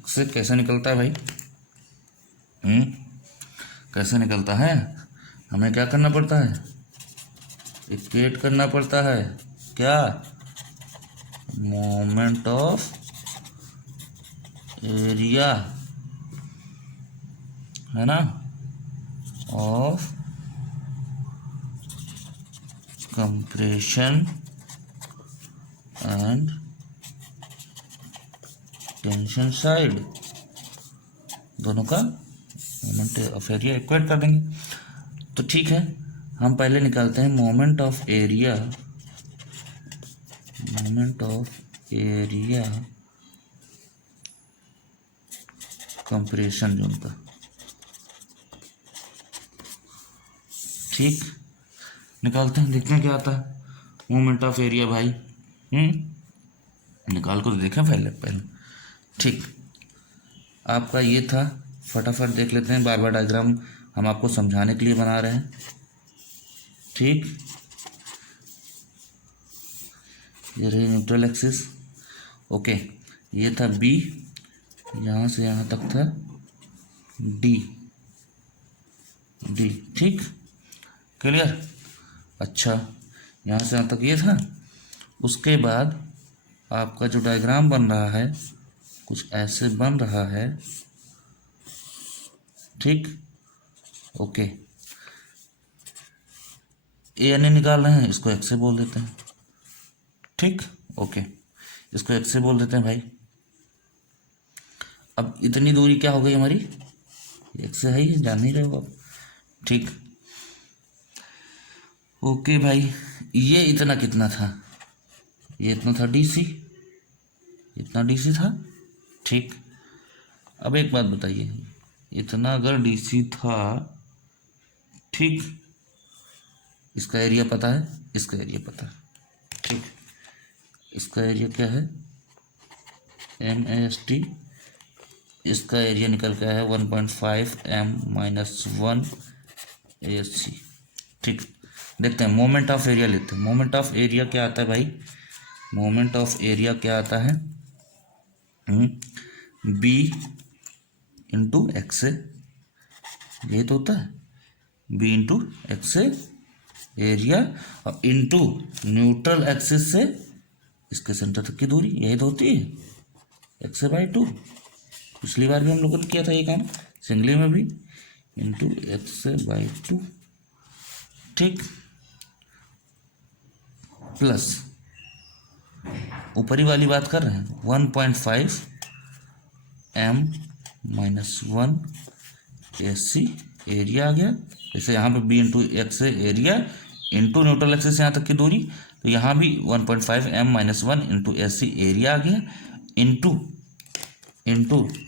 से कैसे निकलता है भाई, कैसे निकलता है, हमें क्या करना पड़ता है, इक्वेट करना पड़ता है क्या, मोमेंट ऑफ एरिया है ना, of compression and tension side, दोनों का मोमेंट ऑफ एरिया इक्वेट कर देंगे। तो ठीक है, हम पहले निकालते हैं moment of area compression zone का। ठीक, निकालते हैं, देखते हैं क्या आता है मोमेंट ऑफ एरिया भाई। निकाल को तो देखें पहले। ठीक, आपका ये था, फटाफट देख लेते हैं, बार बार डायग्राम हम आपको समझाने के लिए बना रहे हैं। ठीक, ये रही न्यूट्रल एक्सिस। ओके, ये था बी, यहाँ से यहाँ तक था डी। ठीक, क्लियर। अच्छा, यहाँ से यहाँ तक ये था। उसके बाद आपका जो डायग्राम बन रहा है कुछ ऐसे बन रहा है। ठीक, ओके, ए निकाल रहे हैं, इसको एक्स से बोल देते हैं। ठीक, ओके, इसको एक्स से बोल देते हैं भाई। अब इतनी दूरी क्या हो गई हमारी, एक्स से है ही, जान नहीं रहे हो आप। ठीक, ओके भाई, ये इतना कितना था, ये इतना था DC, इतना DC था। ठीक, अब एक बात बताइए, इतना अगर DC था, ठीक, इसका एरिया पता है, इसका एरिया पता है। ठीक, इसका एरिया क्या है MAST इसका एरिया निकल के आया है 1.5m-1 ASC। ठीक, देखते हैं मोमेंट ऑफ एरिया लेते हैं। मोमेंट ऑफ एरिया क्या आता है भाई? मोमेंट ऑफ एरिया क्या आता है? B इंटू एक्स, ये तो होता है B इंटू एक्स एरिया, और इंटू न्यूट्रल एक्सिस से इसके सेंटर तक की दूरी, यही तो होती है x/2। पिछली बार भी हम लोगों ने किया था ये काम सिंगली में भी, इंटू x/2। ठीक, प्लस ऊपरी वाली बात कर रहे हैं 1.5m-1 ASC एरिया आ गया। जैसे यहाँ पे b into x area into neutral axis यहाँ तक की दूरी, तो यहाँ भी 1.5m-1 इंटू ASC एरिया आ गया, इंटू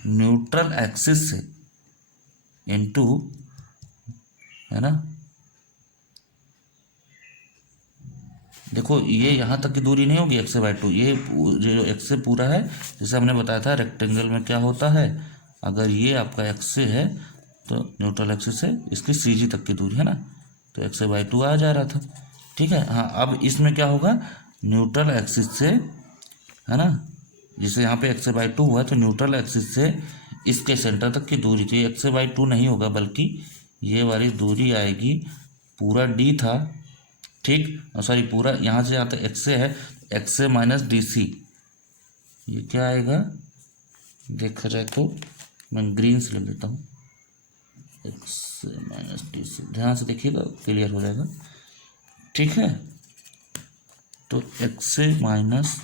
न्यूट्रल एक्सिस से, इंटू, है ना, देखो ये यहाँ तक की दूरी नहीं होगी x/2, ये जो x से पूरा है, जैसे हमने बताया था रेक्टेंगल में क्या होता है, अगर ये आपका x से है तो न्यूट्रल एक्सिस से इसकी CG तक की दूरी, है ना, तो x/2 आ जा रहा था। ठीक है, हाँ अब इसमें क्या होगा, न्यूट्रल एक्सिस से, है ना, जैसे यहाँ पे x/2 हुआ तो न्यूट्रल एक्सिस से इसके सेंटर तक की दूरी, तो ये x/2 नहीं होगा बल्कि ये वाली दूरी आएगी, पूरा d था, ठीक, सॉरी पूरा यहाँ से यहाँ तक x से है, x से माइनस DC, ये क्या आएगा, देखा जाए तो मैं ग्रीन से ले लेता हूँ, x से माइनस DC, ध्यान से देखिएगा क्लियर हो जाएगा। ठीक है, तो x से माइनस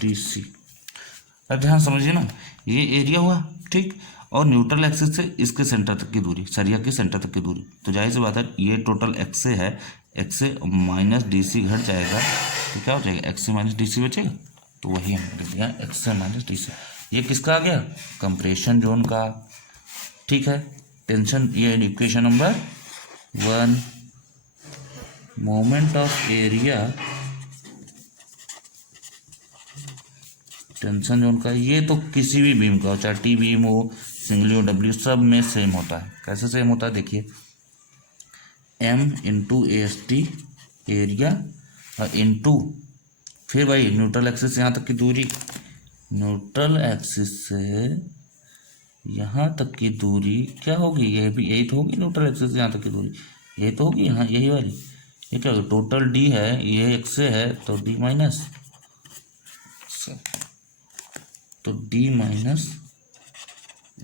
DC, अब ध्यान समझिए ना, ये एरिया हुआ, ठीक, और न्यूट्रल एक्सिस से इसके सेंटर तक की दूरी, सरिया के सेंटर तक की दूरी, तो जाहिर सी बात है ये टोटल x से है, x से माइनस DC घट जाएगा तो क्या हो जाएगा, x से माइनस DC बचेगा, तो वही हमने लिख दिया x से माइनस DC। ये किसका आ गया, कंप्रेशन जोन का। ठीक है, टेंशन, ये equation number 1, moment of area tension zone का, ये तो किसी भी बीम का हो, चाहे T बीम हो, सिंगल हो, W, सब में सेम होता है। कैसे सेम होता है, देखिए M इंटू AST एरिया और इंटू फिर भाई न्यूट्रल एक्सिस यहाँ तक की दूरी, न्यूट्रल एक्सिस से यहाँ तक की दूरी क्या होगी, ये भी यही तो होगी, न्यूट्रल एक्सिस से यहाँ तक की दूरी ये तो होगी, हाँ यही वाली, ये क्या होगी, टोटल D है, ये x से है तो D माइनस, तो D माइनस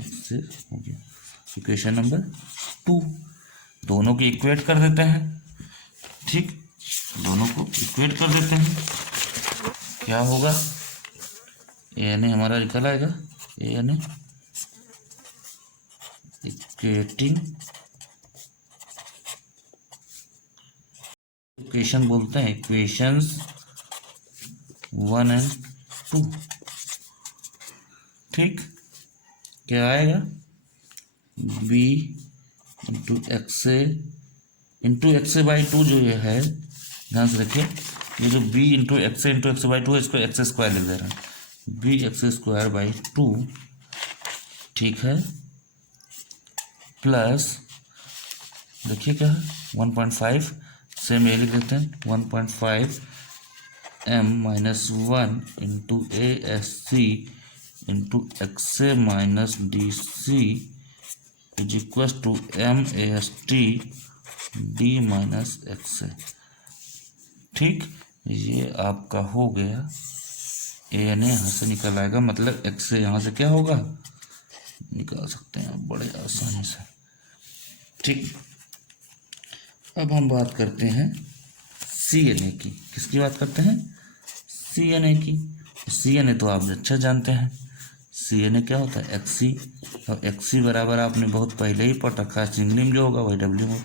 एक्स से हो गया। इक्वेशन नंबर 2, दोनों को इक्वेट कर देते हैं। ठीक, दोनों को इक्वेट कर देते हैं, क्या होगा, ANA हमारा निकल आएगा, ANA इक्वेटिंग, इक्वेशन बोलते हैं, इक्वेशंस 1 और 2। ठीक, क्या आएगा, b इंटू x/2 जो ये है, ध्यान से रखिए, ये जो b into x into x/2 है, इसको x² लिख दे रहे हैं, bx²/2। ठीक है, प्लस देखिए क्या है 1.5, सेम ये लिख देते हैं 1.5m-1 into ASC into x minus DC is equal to MAST D minus x। ठीक, ये आपका हो गया, ANA यहाँ से निकल आएगा, मतलब x से यहाँ से क्या होगा, निकाल सकते हैं आप बड़े आसानी से। ठीक, अब हम बात करते हैं CNA की। किसकी बात करते हैं, CNA की। CNA तो आप अच्छा जानते हैं, CNA क्या होता है, XC, और XC बराबर आपने बहुत पहले ही पढ़ रखा है, सिंगली में जो होगा वही W में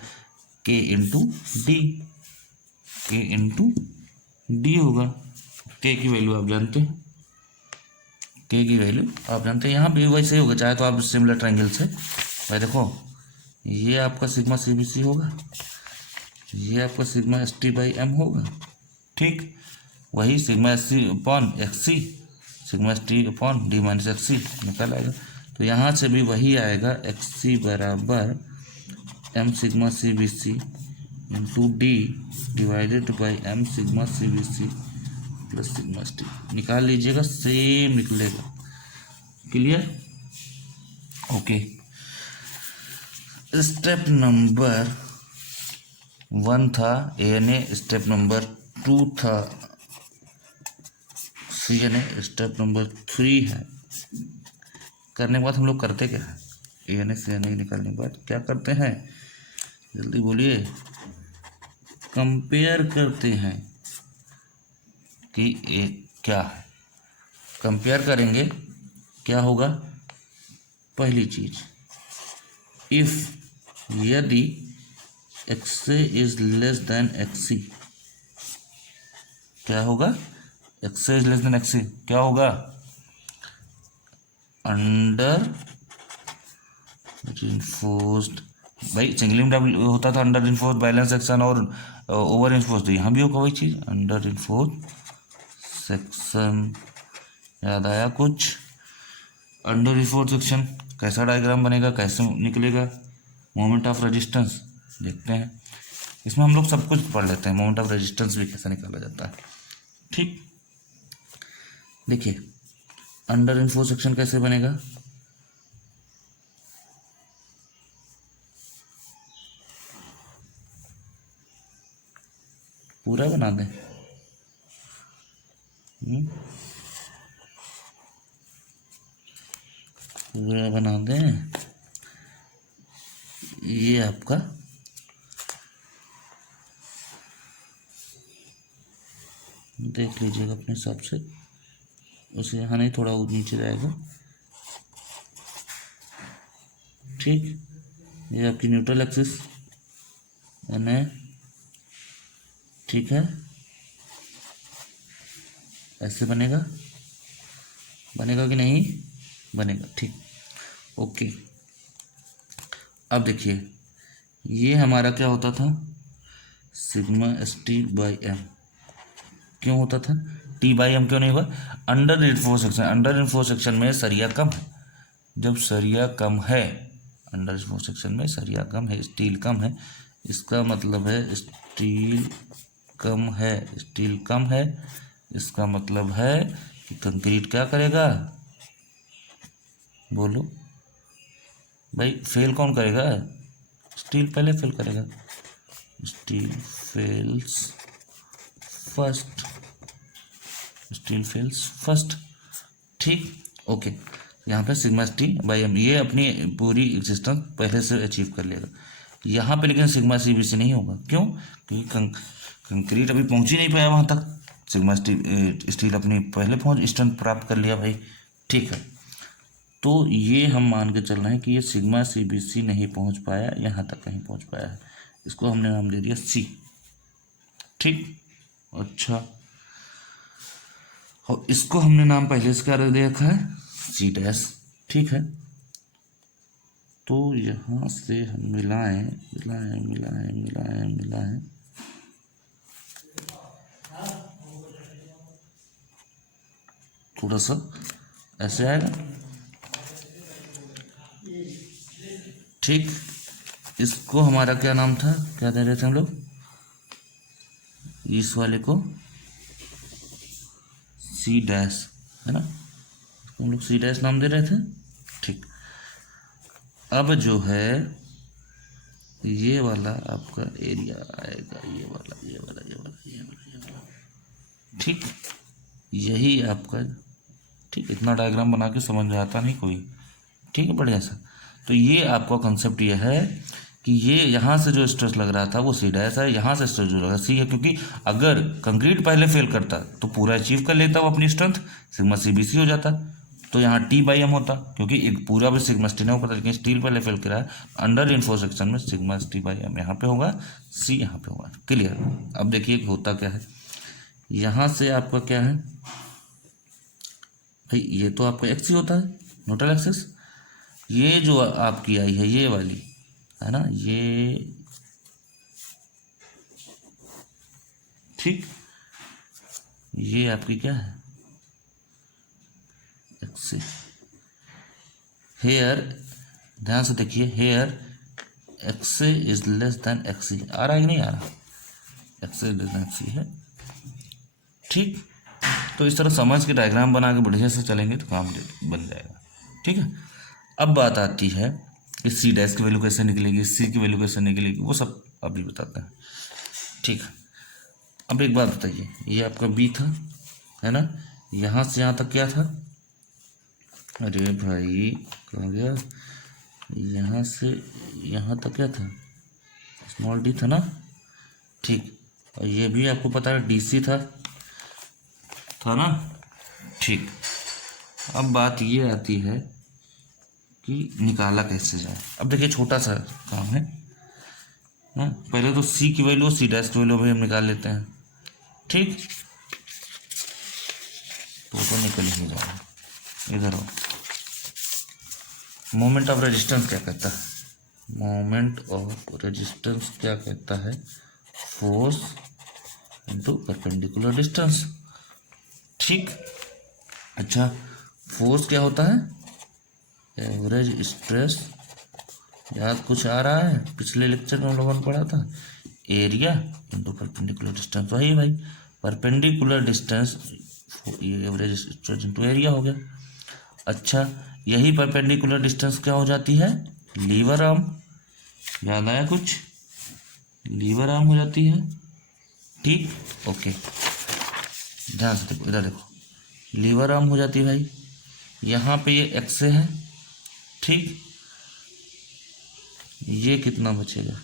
K इंटू D होगा। K की वैल्यू आप जानते हैं, K की वैल्यू आप जानते हैं, यहाँ भी वैसे ही होगा, चाहे तो आप सिमिलर ट्रायंगल से भाई देखो, ये आपका सिग्मा CBC होगा, ये आपका सिग्मा ST/M होगा। ठीक, वही sigma SC/XC, sigma T upon D minus x C निकल आएगा। तो यहाँ से भी वही आएगा, एक्स सी बराबर m sigma C B c into d divided by M sigma C B c plus sigma t. निकाल लीजिएगा, सेम निकलेगा। क्लियर? ओके। स्टेप नंबर 1 था ANA, स्टेप नंबर 2 था CNA, स्टेप नंबर 3 है। करने के बाद हम लोग करते क्या है, ANA CNA निकालने के बाद क्या करते हैं, जल्दी बोलिए। कंपेयर करते हैं कि क्या है। कंपेयर करेंगे, क्या होगा, पहली चीज, इफ यदि XA is less then XC, क्या होगा, XA is less then XC क्या होगा, अंडर रिइंफोर्स्ड, भाई सिंगल डबल होता था अंडर रिइंफोर्स्ड बैलेंस सेक्शन और ओवर रिइंफोर्स्ड, यहाँ भी होगा वही चीज, अंडर रिइंफोर्स्ड सेक्शन। याद आया कुछ? अंडर रिइंफोर्स्ड सेक्शन कैसा डायग्राम बनेगा, कैसे निकलेगा, मोमेंट ऑफ रेजिस्टेंस देखते हैं। इसमें हम लोग सब कुछ पढ़ लेते हैं, मोमेंट ऑफ रेजिस्टेंस भी कैसे निकाला जाता है। ठीक, देखिए अंडर रिइंफोर्स्ड सेक्शन कैसे बनेगा, पूरा बना दें। पूरा बना दें। ये आपका देख लीजिएगा अपने हिसाब से, उसे यहाँ नहीं, थोड़ा नीचे जाएगा। ठीक, ये आपकी न्यूट्रल एक्सिस NA, ठीक है, ऐसे बनेगा, बनेगा कि नहीं बनेगा, ठीक, ओके। अब देखिए ये हमारा क्या होता था, सिग्मा ST बाई एम। क्यों होता था T बाई एम, क्यों नहीं हुआ, under reinforced section, under reinforced section में सरिया कम है। जब सरिया कम है, अंडर रिइंफोर्स्ड सेक्शन में सरिया कम है, स्टील कम है, इसका मतलब है स्टील कम है, स्टील कम है, इसका मतलब है कि कंक्रीट क्या करेगा, बोलो भाई, फेल कौन करेगा, स्टील पहले फेल करेगा, steel fails first, steel fails first. ठीक, ओके। यहाँ पे सिग्मा टी बाई एम ये अपनी पूरी एग्जिस्टेंस पहले से अचीव कर लेगा। यहाँ पे लेकिन सिग्मा सी बी सी नहीं होगा, क्यों, क्योंकि कंक्रीट अभी पहुँच ही नहीं पाया वहाँ तक। सिग्मा स्टील अपनी पहले पहुँच स्ट्रेंथ प्राप्त कर लिया भाई। ठीक है, तो ये हम मान के चल रहे हैं कि ये सिग्मा सी बी सी नहीं पहुँच पाया, यहाँ तक कहीं पहुँच पाया है, इसको हमने नाम दे दिया C। ठीक, अच्छा, और इसको हमने नाम पहले से क्या दे रखा है, C डैश। ठीक है, तो यहाँ से हम मिलाएं मिलाएं मिलाएं मिलाएं मिलाएं, थोड़ा सा ऐसे आएगा। ठीक, इसको हमारा क्या नाम था, क्या दे रहे थे हम लोग, इस वाले को C डैश, है ना, हम लोग C डैश नाम दे रहे थे। ठीक, अब जो है ये वाला आपका एरिया आएगा, ये वाला ये वाला ये वाला ये वाला ये वाला। ठीक, यही आपका, ठीक, इतना डायग्राम बना के समझ में आता नहीं कोई। ठीक है, बढ़िया सा। तो ये आपका कंसेप्ट ये है कि ये यहाँ से जो स्ट्रेस लग रहा था वो C डैश है, यहाँ से स्ट्रेस जो लग रहा है C है, क्योंकि अगर कंक्रीट पहले फेल करता तो पूरा अचीव कर लेता वो अपनी स्ट्रेंथ, सिग्मा CBC हो जाता, तो यहाँ T बाई एम होता, क्योंकि एक पूरा भी सिग्मा स्टील नहीं होता, लेकिन स्टील पहले फेल करा है। अंडर रिइंफोर्स्ड सेक्शन में सिग्मा ST बाई एम यहाँ पे होगा, C यहाँ पे होगा। क्लियर? अब देखिए होता क्या है, यहाँ से आपका क्या है भाई, ये तो आपका XC होता है न्यूट्रल एक्सिस, ये जो आपकी आई है ये वाली है ना, ये ठीक, ये आपकी क्या है एक्स सी। हेयर ध्यान से देखिए, here X is less than X C, आ रहा है कि नहीं आ रहा? X is less than X C है, ठीक। तो इस तरह समझ के डायग्राम बना के बढ़िया से चलेंगे तो काम बन जाएगा, ठीक है। अब बात आती है कि सी डैश की वैल्यू कैसे निकलेगी, सी की वैल्यू कैसे निकलेगी, वो सब अभी बताते हैं, ठीक है। अब एक बात बताइए, ये आपका बी था, है ना, यहाँ से यहाँ तक क्या था? अरे भाई कहाँ गया? यहाँ से यहाँ तक क्या था? स्मॉल डी था ना, ठीक। और ये भी आपको पता है डी सी था ना, ठीक। अब बात ये आती है कि निकाला कैसे जाए। अब देखिए छोटा सा काम है ना, पहले तो सी की वैल्यू सी डैश की वैल्यू भी हम निकाल लेते हैं, ठीक। तो निकल ही जाएगा। इधर आओ, मोमेंट ऑफ रेजिस्टेंस क्या कहता है? मोमेंट ऑफ रेजिस्टेंस क्या कहता है? फोर्स इनटू परपेंडिकुलर डिस्टेंस, ठीक। अच्छा, फोर्स क्या होता है? एवरेज स्ट्रेस, याद कुछ आ रहा है? पिछले लेक्चर में हम लोगों ने पढ़ा था, एरिया इंटू परपेंडिकुलर डिस्टेंस, वही भाई परपेंडिकुलर डिस्टेंस, ये एवरेज स्ट्रेस इंटू एरिया हो गया। अच्छा, यही परपेंडिकुलर डिस्टेंस क्या हो जाती है? लीवर आर्म, याद आया कुछ? लीवर आर्म हो जाती है, ठीक, ओके। ध्यान से देखो, इधर देखो, लीवर आर्म हो जाती है भाई, यहाँ पे ये एक्स है, ठीक। ये कितना बचेगा?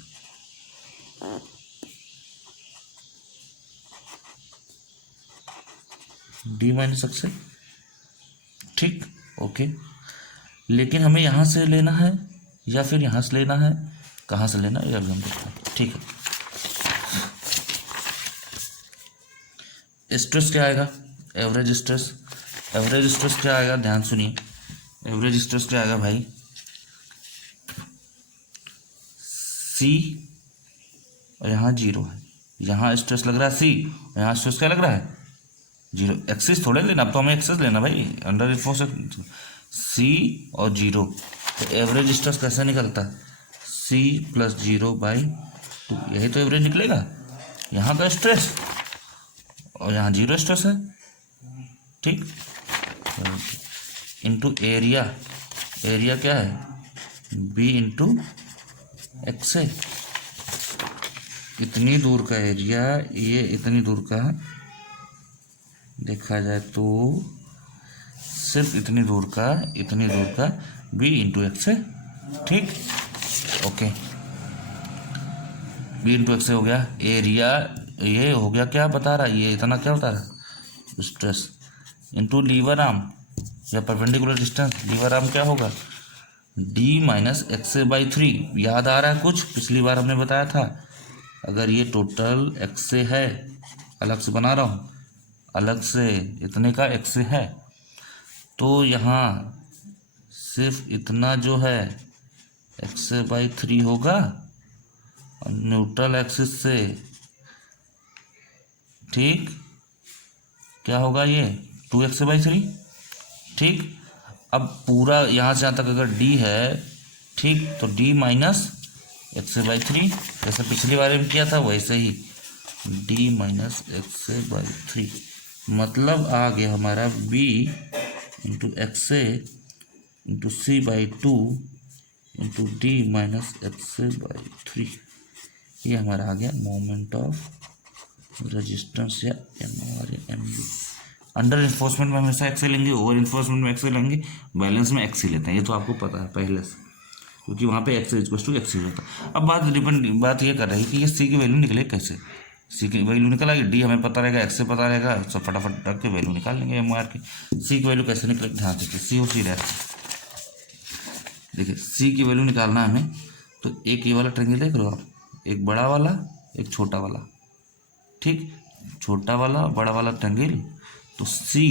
डी माइनस एक्स, ठीक, ओके। लेकिन हमें यहाँ से लेना है या फिर यहाँ से लेना है, कहाँ से लेना है ये अभी हम देखते हैं, ठीक है। स्ट्रेस क्या आएगा? एवरेज स्ट्रेस, एवरेज स्ट्रेस क्या आएगा? ध्यान सुनिए, एवरेज स्ट्रेस क्या आएगा भाई? सी, और यहाँ जीरो है, यहाँ स्ट्रेस लग रहा है सी, यहाँ स्ट्रेस क्या लग रहा है? जीरो। एक्सिस थोड़े लेना, अब तो हमें एक्सेस लेना भाई, अंडर फोर्स सी और जीरो। तो एवरेज स्ट्रेस कैसे निकलता है? C plus zero by two, यही तो एवरेज निकलेगा। यहाँ का स्ट्रेस और यहाँ जीरो स्ट्रेस है, ठीक। इंटू एरिया, एरिया क्या है? बी इंटू एक्स है, इतनी दूर का एरिया, ये इतनी दूर का देखा जाए तो सिर्फ इतनी दूर का बी इंटू एक्स है, ठीक, ओके। बी इंटू एक्स हो गया, एरिया ये हो गया, क्या बता रहा है ये, इतना क्या बता रहा है? स्ट्रेस इंटू लीवर आर्म या परपेंडिकुलर डिस्टेंस, लीवर आर्म क्या होगा? D minus x by three. याद आ रहा है कुछ? पिछली बार हमने बताया था, अगर ये टोटल एक्स है, अलग से बना रहा हूँ, अलग से इतने का एक्स है, तो यहाँ सिर्फ इतना जो है एक्स बाई थ्री होगा, और न्यूट्रल एक्सिस से, ठीक, क्या होगा ये? टू एक्स बाई थ्री, ठीक। अब पूरा यहाँ से यहाँ तक अगर डी है, ठीक, तो D minus x by three, जैसे पिछली बार में किया था वैसे ही D minus x by three, मतलब आ गया हमारा B into X into C by two into D minus x by three. ये हमारा आ गया मोमेंट ऑफ रेजिस्टेंस या M R M U. Under enforcement में हमेशा एक्स लेंगे, ओवर इन्फोर्समेंट में एक्स लेंगे, बैलेंस में एक्स लेते हैं, ये तो आपको पता है पहले से, क्योंकि वहाँ पे एक्स इक्वल टू एक्स होता है। अब बात ये कर रही है कि ये सी की वैल्यू निकले कैसे? सी की वैल्यू निकल आएगी, डी हमें पता रहेगा, एक्स से पता रहेगा, सब फटाफट रख के वैल्यू निकाल लेंगे एम आर की। सी की वैल्यू कैसे निकले? ध्यान देखिए, सी और सी डैश, देखिए सी की वैल्यू निकालना है हमें, तो एक ये वाला ट्रायंगल देख लो आप, एक बड़ा वाला एक छोटा वाला, ठीक, छोटा वाला बड़ा वाला ट्रायंगल, तो सी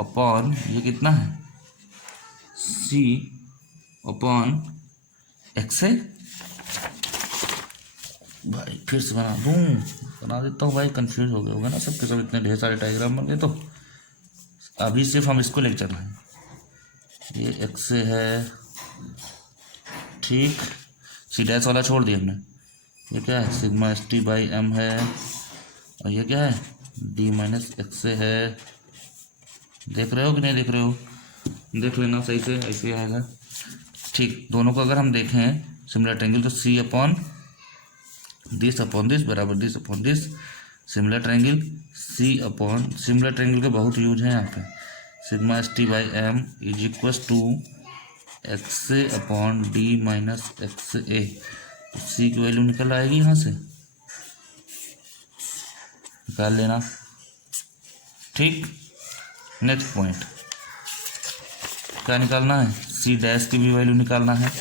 अपॉन ये कितना है? सी अपॉन एक्स है भाई, फिर से बना देता हूँ भाई, कंफ्यूज हो गए होगा ना सबके सब, इतने ढेर सारे डायग्राम बन गए, तो अभी सिर्फ हम इसको लेकर चल रहे हैं, ये एक्स से है, ठीक। सी डैश वाला छोड़ दिया हमने। ये क्या है, sigma S T by m है, और ये क्या है, डी माइनस एक्स से है। देख रहे हो कि नहीं देख रहे हो, देख लेना सही से, ऐसे आएगा। ठीक, दोनों को अगर हम देखें सिमिलर ट्रायंगल, तो सी अपॉन दिस बराबर this upon this, similar triangle. C upon, similar triangle का बहुत यूज है यहाँ पे, sigma S T by M is equals to x A upon D minus X A. तो सी की value निकल आएगी यहाँ से, निकाल लेना। ठीक, नेक्स्ट पॉइंट क्या निकालना है, सी डैश की भी वैल्यू निकालना है।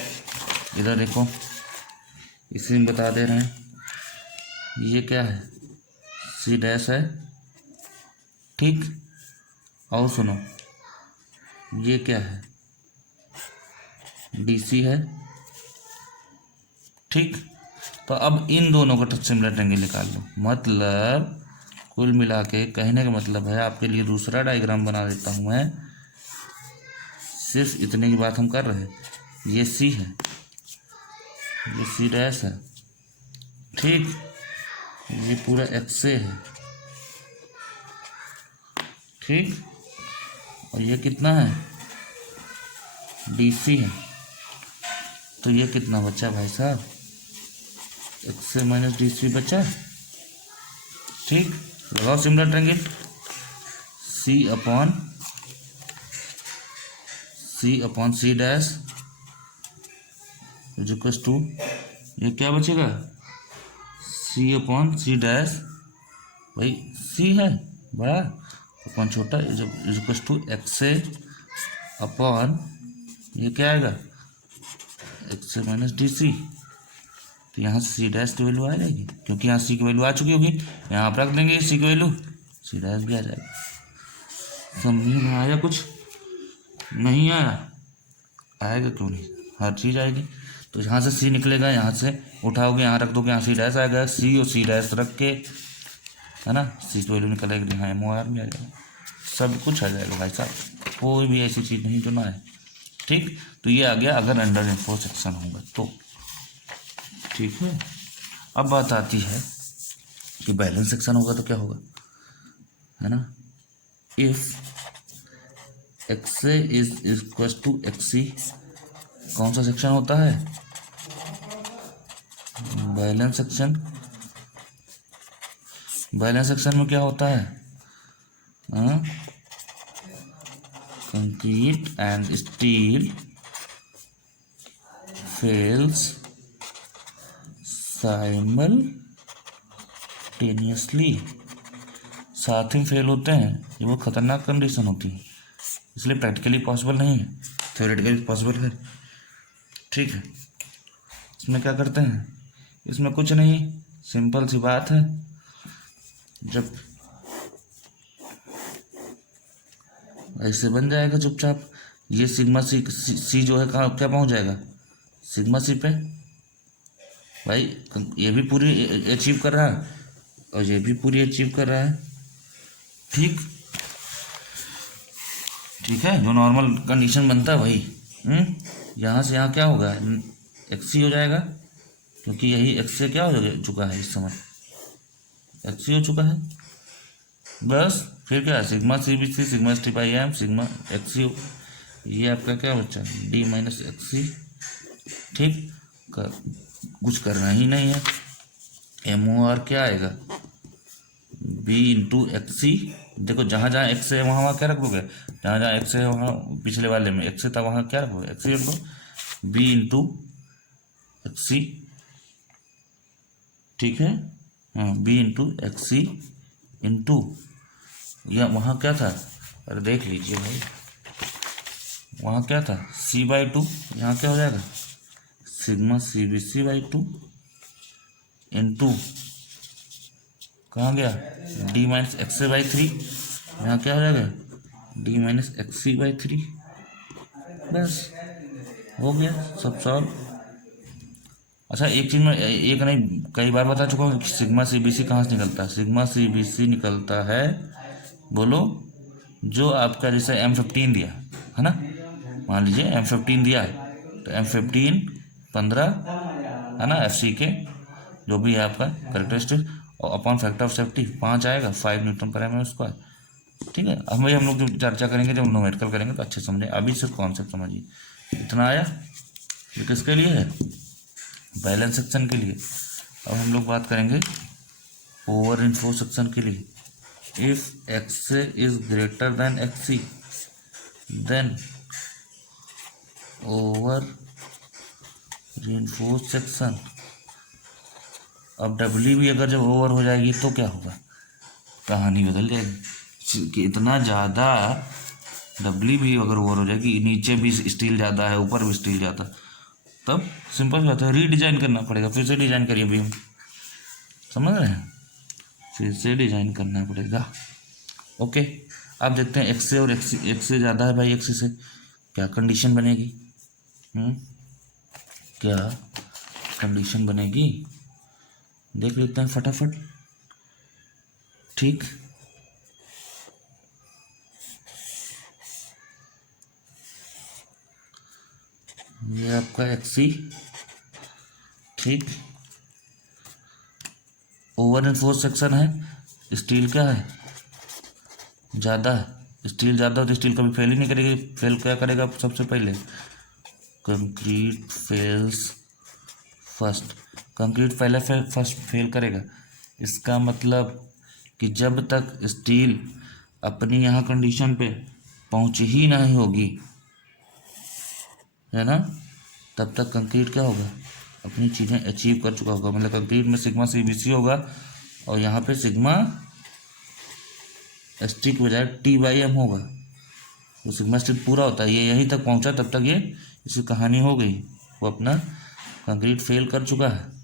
इधर देखो, इसी में बता दे रहे हैं, ये क्या है, सी डैश है, ठीक। और सुनो, ये क्या है, डी सी है, ठीक। तो अब इन दोनों का सिमिलर ट्रायंगल निकाल लो। मतलब कुल मिला के कहने का मतलब है, आपके लिए दूसरा डायग्राम बना देता हूँ मैं, सिर्फ इतने की बात हम कर रहे हैं। ये सी है, ये सी डैश है, ठीक। ये पूरा एक्स ए है, ठीक। और ये कितना है, डी सी है। तो ये कितना बचा भाई साहब, x a minus d c बचा, ठीक। लगाओ similar triangle, C upon c dash is equal to, ये क्या बचेगा, सी अपॉन सी डैश, भाई सी है बड़ा अपॉन छोटा, is equal to x A upon, ये क्या आएगा, x a minus d c. तो यहाँ से सी डैश की वैल्यू आ जाएगी, क्योंकि यहाँ सी की वैल्यू आ चुकी होगी, यहाँ आप रख देंगे सी की वैल्यू, सी डैश भी आ जाएगा। समझ में आया कुछ, नहीं आया, आएगा क्यों नहीं, हर चीज़ आएगी। तो यहाँ से सी निकलेगा, यहाँ से उठाओगे यहाँ रख दोगे, यहाँ सी डैश आएगा, सी और सी डैश रख के, है ना, सी की वैल्यू निकलेगी, यहाँ एम ओ आर भी आ जाएगा, सब कुछ आ जाएगा भाई साहब, कोई भी ऐसी चीज़ नहीं जो ना है, ठीक। तो ये आ गया अगर अंडर रेनफोर्स सेक्शन होगा तो, ठीक है। अब बात आती है कि बैलेंस सेक्शन होगा तो क्या होगा, है ना। If X A is equal to X C, कौन सा सेक्शन होता है, बैलेंस सेक्शन। बैलेंस सेक्शन में क्या होता है, concrete and steel fails simultaneously, साथ ही फेल होते हैं, ये वो खतरनाक कंडीशन होती है, इसलिए प्रैक्टिकली पॉसिबल नहीं है, थ्योरेटिकली पॉसिबल है, ठीक है। इसमें क्या करते हैं, इसमें कुछ नहीं, सिंपल सी बात है, जब ऐसे बन जाएगा चुपचाप, ये सिग्मा सी जो है कहाँ क्या पहुंच जाएगा, सिग्मा सी पे, भाई ये भी पूरी अचीव कर रहा है और ये भी पूरी अचीव कर रहा है, ठीक, ठीक है। जो नॉर्मल कंडीशन बनता है वही, यहाँ से यहाँ क्या होगा, एक्स सी हो जाएगा, क्योंकि यही एक्स से क्या हो चुका है, इस समय एक्स सी हो चुका है, बस फिर क्या, sigma C B C, sigma S T by M, sigma X C, ये आपका क्या बच्चा, डी माइनस एक्स सी, ठीक। कुछ करना ही नहीं है, एम ओ आर क्या आएगा, बी इंटू एक्स सी। देखो जहाँ जहाँ एक्स है वहाँ वहाँ क्या रखोगे, जहाँ जहाँ एक्स है वहाँ पिछले वाले में एक्स था वहाँ क्या रखोगे, एक्स सी रख दो, बी इंटू एक्स सी, ठीक है, हाँ, बी इंटू एक्स सी इंटू, या वहाँ क्या था, अरे देख लीजिए भाई, वहाँ क्या था, सी बाई टू, यहाँ क्या हो जाएगा, sigma C B c by two into, कहाँ गया, d minus x by three, यहाँ क्या हो जाएगा, d minus x c by three, बस हो गया सब सॉल्व। अच्छा एक चीज़ में एक नहीं कई बार बता चुका हूँ, सिग्मा सी बी सी कहाँ से निकलता है, सिग्मा सी बी सी निकलता है, बोलो, जो आपका जैसे M15 दिया है ना, मान लीजिए M15 दिया है तो M15 15 है ना, FC के जो भी है आपका करेक्टरिस्टिक, और अपॉन फैक्टर ऑफ सेफ्टी 5 आएगा, 5 न्यूटन पर एम स्क्वायर। ठीक है, अब भाई हम लोग जब चर्चा करेंगे, जब न्यूमेरिकल करेंगे तो अच्छे समझे, अभी सिर्फ कॉन्सेप्ट समझिए। इतना आया, ये किसके लिए है, बैलेंस सेक्शन के लिए। अब हम लोग बात करेंगे ओवर इन्फोर्स सेक्शन के लिए। If x is greater than x c then over reinforce section. अब डब्ल्यू भी अगर जब ओवर हो जाएगी तो क्या होगा, कहानी बदल जाएगी कि इतना ज़्यादा डब्ल्यू भी अगर ओवर हो जाएगी, नीचे भी स्टील ज़्यादा है ऊपर भी स्टील ज़्यादा, तब सिंपल बात है रीडिज़ाइन करना पड़ेगा, फिर से डिज़ाइन करिए बीम, समझ रहे हैं, फिर से डिज़ाइन करना पड़ेगा। ओके, अब देखते हैं एक्स से और एक्स से ज़्यादा है भाई, एक्स से क्या कंडीशन बनेगी, क्या कंडीशन बनेगी देख लेते हैं फटाफट। ठीक, ये आपका एक्सी, ठीक, ओवर इन्फोर्स सेक्शन है, स्टील क्या है, ज़्यादा है, स्टील ज़्यादा हो तो स्टील कभी फेल ही नहीं करेगी, फेल क्या करेगा सबसे पहले, कंक्रीट फेल्स फर्स्ट, कंक्रीट पहले फर्स्ट फेल करेगा। इसका मतलब कि जब तक स्टील अपनी यहाँ कंडीशन पे पहुँच ही नहीं होगी, है ना, तब तक कंक्रीट क्या होगा, अपनी चीज़ें अचीव कर चुका होगा। मतलब कंक्रीट में सिग्मा CBC होगा और यहाँ पे सिग्मा ST की बजाय T/M होगा, वो सिग्मा स्टिल पूरा होता है, ये यहीं तक पहुँचा तब तक ये इसकी कहानी हो गई, वो अपना कंक्रीट फेल कर चुका है।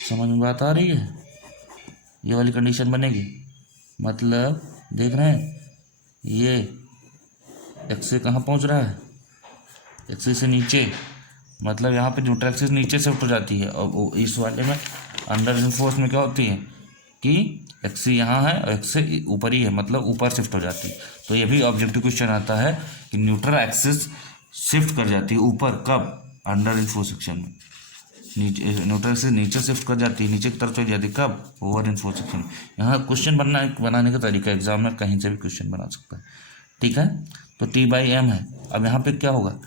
समझ में बात आ रही है, ये वाली कंडीशन बनेगी, मतलब देख रहे हैं ये एक्स से कहाँ पहुँच रहा है, एक्सिस से नीचे, मतलब यहाँ पे न्यूट्रल एक्सिस नीचे शिफ्ट हो जाती है, और इस वाले में अंडर इन्फोर्स में क्या होती है कि एक्स यहाँ है और एक्स से ऊपर ही है, मतलब ऊपर शिफ्ट हो जाती है। तो ये भी ऑब्जेक्टिव क्वेश्चन आता है कि न्यूट्रल एक्सिस शिफ्ट कर जाती है ऊपर, कब, अंडर इन्फोर्स सेक्शन में, नीचे न्यूट्रल एक्सिस नीचे शिफ्ट कर जाती है, नीचे की तरफ चली जाती है, कब, ओवर इन्फोर्स सेक्शन में। यहाँ क्वेश्चन बनाने का तरीका एग्जाम में कहीं से भी क्वेश्चन बना सकता है। ठीक है, तो T/M है, अब यहाँ पे क्या होगा,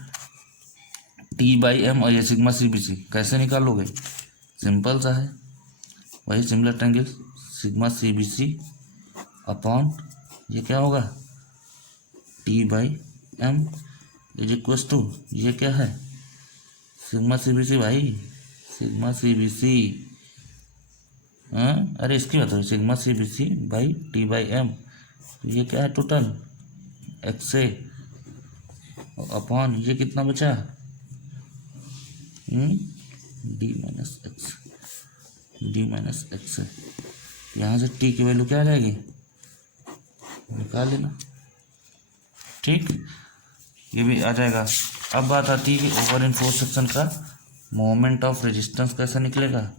T/M और ये सिग्मा CBC कैसे निकालोगे, सिंपल सा है, वही similar triangle sigma CBC upon ये क्या होगा T/M इज इक्वल टू, ये क्या है सिग्मा CBC भाई, सिग्मा CBC, हाँ अरे इसकी बात हो, सिग्मा CBC बाई T/M, तो ये क्या है टोटल एक्स से अपॉन ये कितना बचा D माइनस एक्स, यहाँ से T की वैल्यू क्या आ जाएगी, निकाल लेना। ठीक, ये भी आ जाएगा। अब बात आती है कि ओवर इन्फोर्स सेक्शन का मोमेंट ऑफ रेजिस्टेंस कैसा निकलेगा,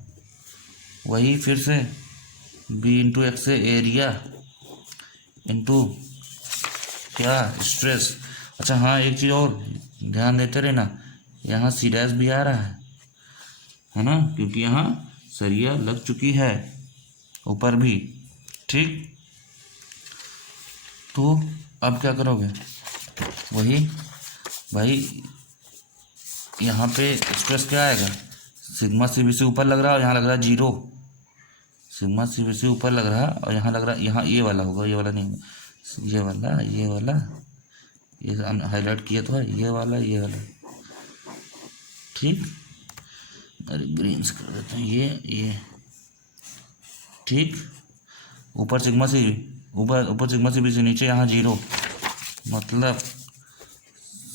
वही फिर से B इंटू एक्स से एरिया इंटू क्या स्ट्रेस। अच्छा हाँ, एक चीज़ और ध्यान देते रहना, यहाँ C' भी आ रहा है ना, क्योंकि यहाँ सरिया लग चुकी है ऊपर भी। ठीक, तो अब क्या करोगे, वही भाई यहाँ पे स्ट्रेस क्या आएगा, सिग्मा CBC ऊपर लग रहा है और यहाँ लग रहा है 0, सिग्मा CBC ऊपर लग रहा है और यहाँ लग रहा है, यहाँ ये वाला होगा, ये वाला नहीं होगा, ये वाला, ये वाला, ये हाईलाइट किया तो है, ये वाला, ये वाला। ठीक, अरे ग्रीन कर देते हैं, ये ठीक, ऊपर सिग्मा सी, ऊपर सिग्मा CBC, नीचे यहाँ 0, मतलब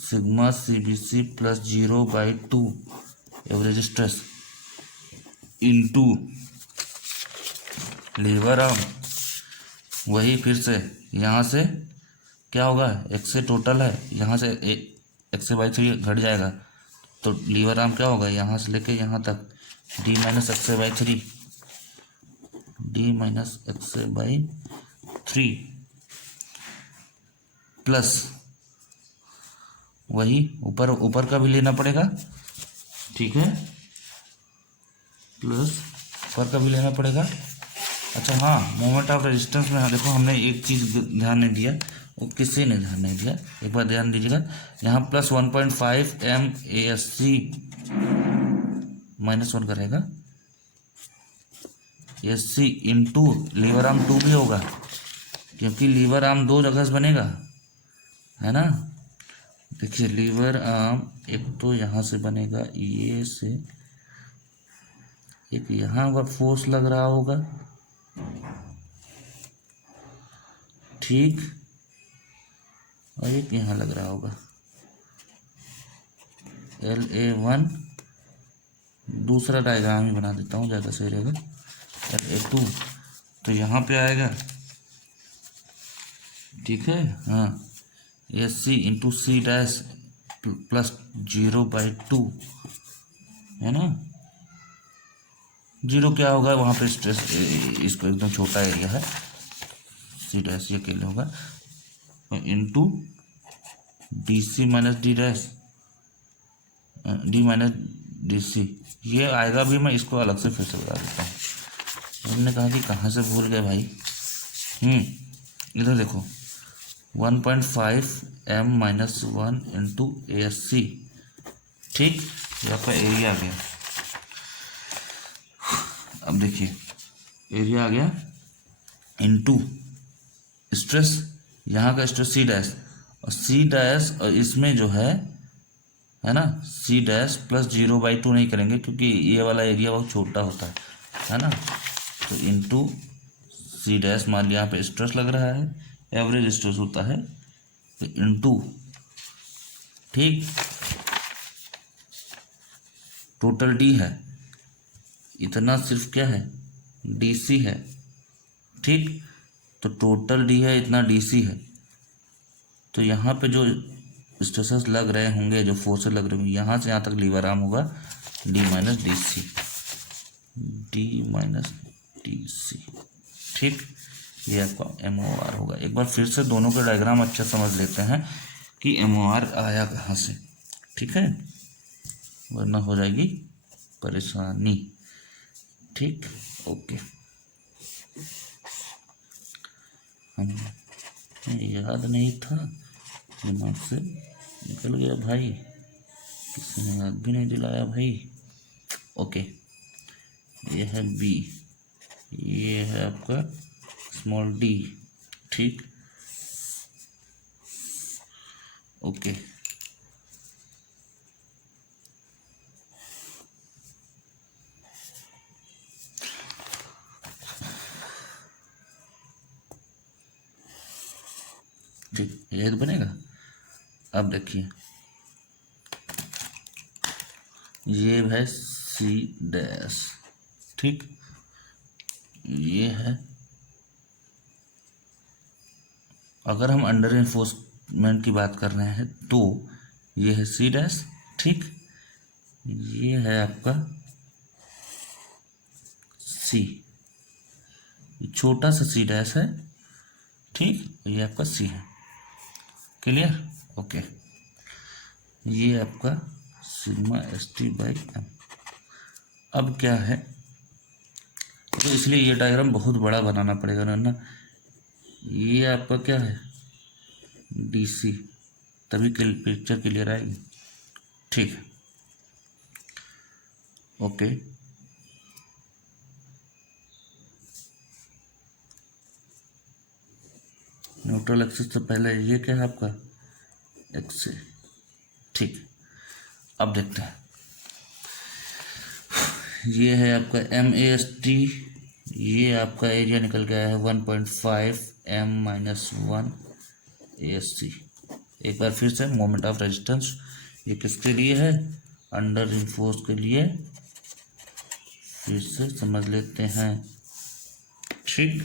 सिग्मा CBC plus 0/2 average stress into lever arm, वही फिर से यहाँ से क्या होगा, एक्स से टोटल है, यहाँ से x/3 घट जाएगा, तो लीवर आर्म क्या होगा, यहाँ से लेके यहाँ तक D minus x/3, D minus x/3 plus वही ऊपर ऊपर का भी लेना पड़ेगा, ठीक है, प्लस ऊपर का भी लेना पड़ेगा। अच्छा हाँ, मोमेंट ऑफ रेजिस्टेंस में देखो हमने एक चीज़ ध्यान नहीं दिया, वो किसी ने ध्यान नहीं दिया, एक बार ध्यान दीजिएगा। यहाँ प्लस 1.5 MASC -1 करेगा, SC इंटू लीवर आर्म 2 भी होगा, क्योंकि लीवर आर्म 2 जगह से बनेगा, है ना। देखिए लीवर आर्म एक तो यहाँ से बनेगा, ये से एक यहाँ पर फोर्स लग रहा होगा, ठीक, और एक यहाँ लग रहा होगा LA1। दूसरा डायग्राम ही बना देता हूँ, ज़्यादा सही रहेगा। LA2 तो यहाँ पे आएगा, ठीक है, हाँ, SC into C dash plus 0/2, है ना। 0 क्या होगा वहाँ पे स्ट्रेस, इसको एकदम छोटा एरिया है, C डैश ये अकेले होगा, into DC minus D dash D minus DC ये आएगा भी, मैं इसको अलग से फिर से बता देता हूँ। हमने कहा कि कहाँ से भूल गए भाई। इधर देखो 1.5 M-1 इंटू ASC, ठीक, ये आपका एरिया आ गया। अब देखिए एरिया आ गया इंटू स्ट्रेस, यहाँ का स्ट्रेस C डैश, और C डैश और इसमें जो है ना, C डैश प्लस 0/2 नहीं करेंगे क्योंकि ये वाला एरिया बहुत छोटा होता है ना। तो इंटू C डैश, मान लिया यहाँ पे स्ट्रेस लग रहा है, एवरेज स्ट्रेस होता है, तो इंटू, ठीक, टोटल D है, इतना सिर्फ क्या है, DC है, ठीक, तो टोटल D है, इतना DC है। तो यहाँ पे जो स्ट्रेसेस लग रहे होंगे, जो फोर्सेस लग रहे होंगे, यहाँ से यहाँ तक लीवर आर्म होगा D माइनस DC, ठीक, ये आपका MOR होगा। एक बार फिर से दोनों के डायग्राम अच्छा समझ लेते हैं कि MOR आया कहाँ से, ठीक है, वरना हो जाएगी परेशानी, ठीक, ओके। याद नहीं था, दिमाग से निकल गया भाई, किसी ने याद भी नहीं दिलाया भाई। ओके, ये है B, ये है आपका स्मॉल d, ठीक, ओके। ठीक, ये तो बनेगा। अब देखिए ये है C डैश, ठीक, ये है, अगर हम अंडर एनफोर्समेंट की बात कर रहे हैं तो ये है C डैश, ठीक, ये है आपका C, छोटा सा C डैश है, ठीक, ये आपका C है, क्लियर, ओके। ये आपका सिग्मा ST/M। अब क्या है, तो इसलिए ये डायग्राम बहुत बड़ा बनाना पड़ेगा ना। ये आपका क्या है, DC, तभी पिक्चर क्लियर आएगी, ठीक है, ओके। न्यूट्रल एक्सिस से पहले ये क्या है आपका X, ठीक। अब देखते हैं, ये है आपका MAST, ये आपका एरिया निकल गया है 1.5 M-1 ASC। एक बार फिर से मोमेंट ऑफ रेजिस्टेंस ये किसके लिए है, अंडर रिइंफोर्स के लिए, फिर से समझ लेते हैं, ठीक।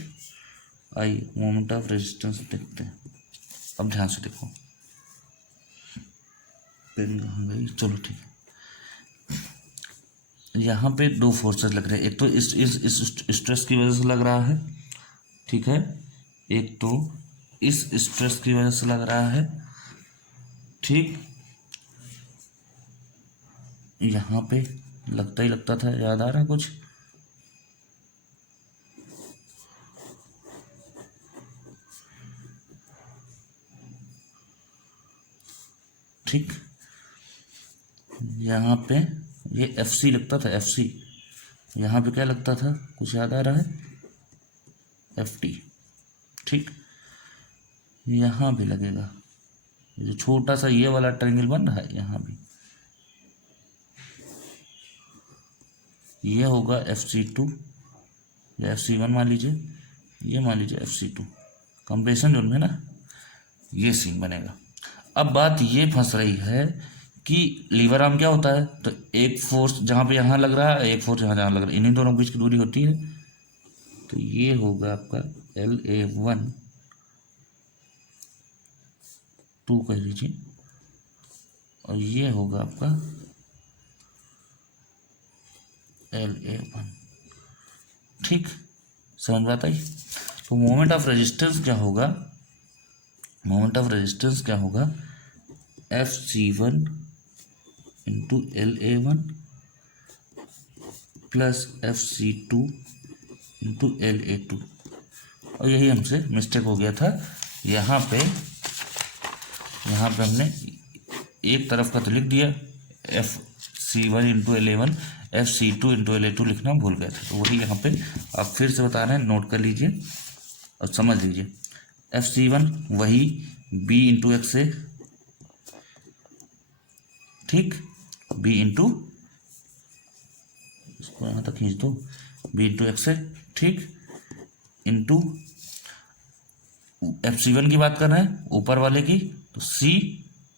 आइए मोमेंट ऑफ रेजिस्टेंस देखते हैं। अब ध्यान से देखो, पेन कहाँ गई, चलो ठीक है। यहाँ पे दो फोर्सेस लग रहे हैं, एक तो इस स्ट्रेस की वजह से लग रहा है, ठीक है, एक तो इस स्ट्रेस की वजह से लग रहा है, ठीक, यहाँ पे लगता था, याद आ रहा कुछ? ठीक, यहाँ पे ये एफ सी लगता था, एफ सी। यहाँ पे क्या लगता था, कुछ याद आ रहा है? F T. ठीक, यहाँ भी लगेगा, जो छोटा सा ये वाला ट्रायंगल बन रहा है यहाँ भी, ये होगा एफ सी टू या एफ सी वन मान लीजिए, ये मान लीजिए f c two, compression zone में ना, ये सीन बनेगा। अब बात ये फंस रही है कि लीवर आर्म क्या होता है, तो एक फोर्स जहाँ पे यहाँ लग रहा है, एक फोर्स यहाँ जहाँ लग रहा है, इन्हीं दोनों के बीच की दूरी होती है। तो ये होगा आपका LA1 2 कह लीजिए, और ये होगा आपका LA1। ठीक, समझ में आता है? तो मोमेंट ऑफ रेजिस्टेंस क्या होगा, मोमेंट ऑफ रेजिस्टेंस क्या होगा, FC1 into LA1 plus FC2 into LA2। और यही हमसे मिस्टेक हो गया था, यहाँ पे हमने एक तरफ का तो लिख दिया FC1 into LA1, FC2 into LA2 लिखना भूल गए थे, तो वही यहाँ पे आप फिर से बता रहे हैं, नोट कर लीजिए और समझ लीजिए। FC1 वही B इंटू एक्स से, ठीक, B इंटू, इसको यहाँ तक खींच दो, B इंटू एक्स है, ठीक, इंटू FC1 की बात कर रहे हैं ऊपर वाले की, तो C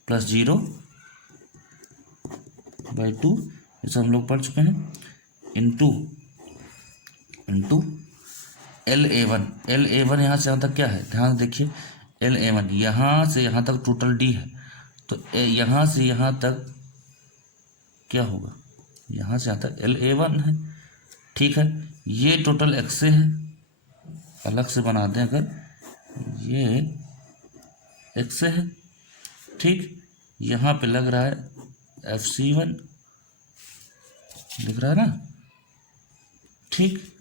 प्लस 0/2, इसे हम लोग पढ़ चुके हैं, इंटू LA1 यहाँ से यहाँ तक क्या है, ध्यान देखिए, LA1 यहाँ से यहाँ तक टोटल D है, तो यहाँ से यहाँ तक क्या होगा, यहाँ से यहाँ तक LA1 है। ठीक है, ये टोटल x से है, अलग से बना दें अगर, ये x से है। ठीक, यहाँ पे लग रहा है FC1, दिख रहा है ना? ठीक,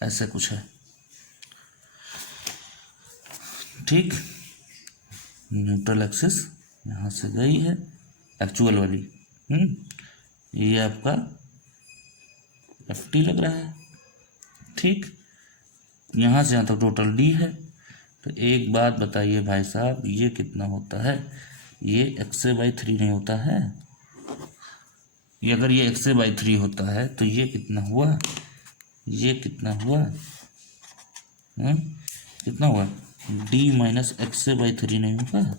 ऐसे कुछ है। ठीक, न्यूट्रल एक्सिस यहाँ से गई है, एक्चुअल वाली, ये आपका FT लग रहा है। ठीक, यहाँ से यहाँ तक टोटल D है, तो एक बात बताइए भाई साहब, ये कितना होता है, ये XA/3 नहीं होता है, ये अगर ये XA/3 होता है तो ये कितना हुआ, ये कितना हुआ, कितना हुआ, D माइनस XA/3 नहीं होगा,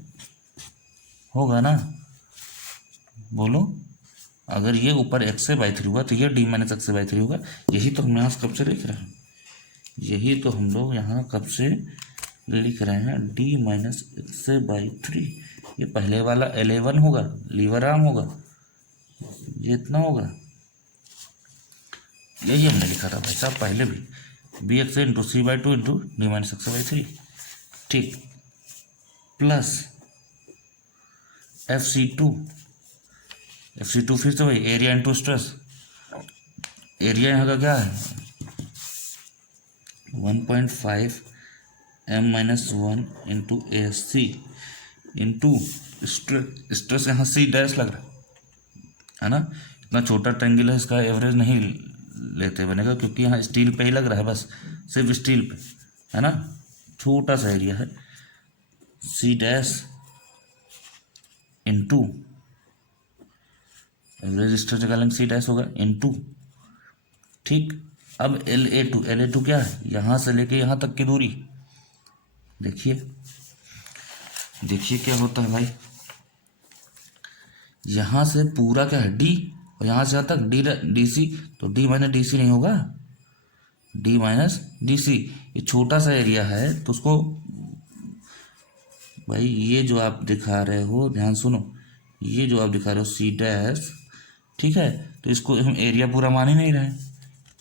होगा ना, बोलो, अगर ये ऊपर XA/3 हुआ तो ये D माइनस XA/3 होगा। यही तो हम यहाँ कब से लिख रहे हैं, यही तो हम लोग यहाँ कब से लिख रहे हैं, D माइनस XA/3, ये पहले वाला LA1 होगा, लीवर आर्म होगा, ये इतना होगा, यही हमने लिखा था भाई साहब पहले भी, BX into C/2 into D minus XA/3। ठीक, प्लस FC2 फिर से वही एरिया इंटू स्ट्रेस, एरिया यहाँ का क्या है 1.5 M-1 into ASC into stress, यहाँ C डैश लग रहा है ना, इतना छोटा ट्रायंगल है, इसका एवरेज नहीं लेते बनेगा, क्योंकि यहाँ स्टील पे ही लग रहा है, बस सिर्फ स्टील पे है ना, छोटा सा एरिया है, C dash into average stress निकालेंगे, C डैश होगा इंटू। ठीक, अब LA2 क्या है, यहाँ से लेके यहाँ तक की दूरी, देखिए क्या होता है भाई, यहाँ से पूरा क्या है D, और यहाँ से यहाँ तक DC, तो D माइनस DC नहीं होगा, D माइनस DC, ये छोटा सा एरिया है, तो उसको भाई, ये जो आप दिखा रहे हो, ध्यान सुनो, ये जो आप दिखा रहे हो C डैश, ठीक है, तो इसको हम एरिया पूरा मान ही नहीं रहे,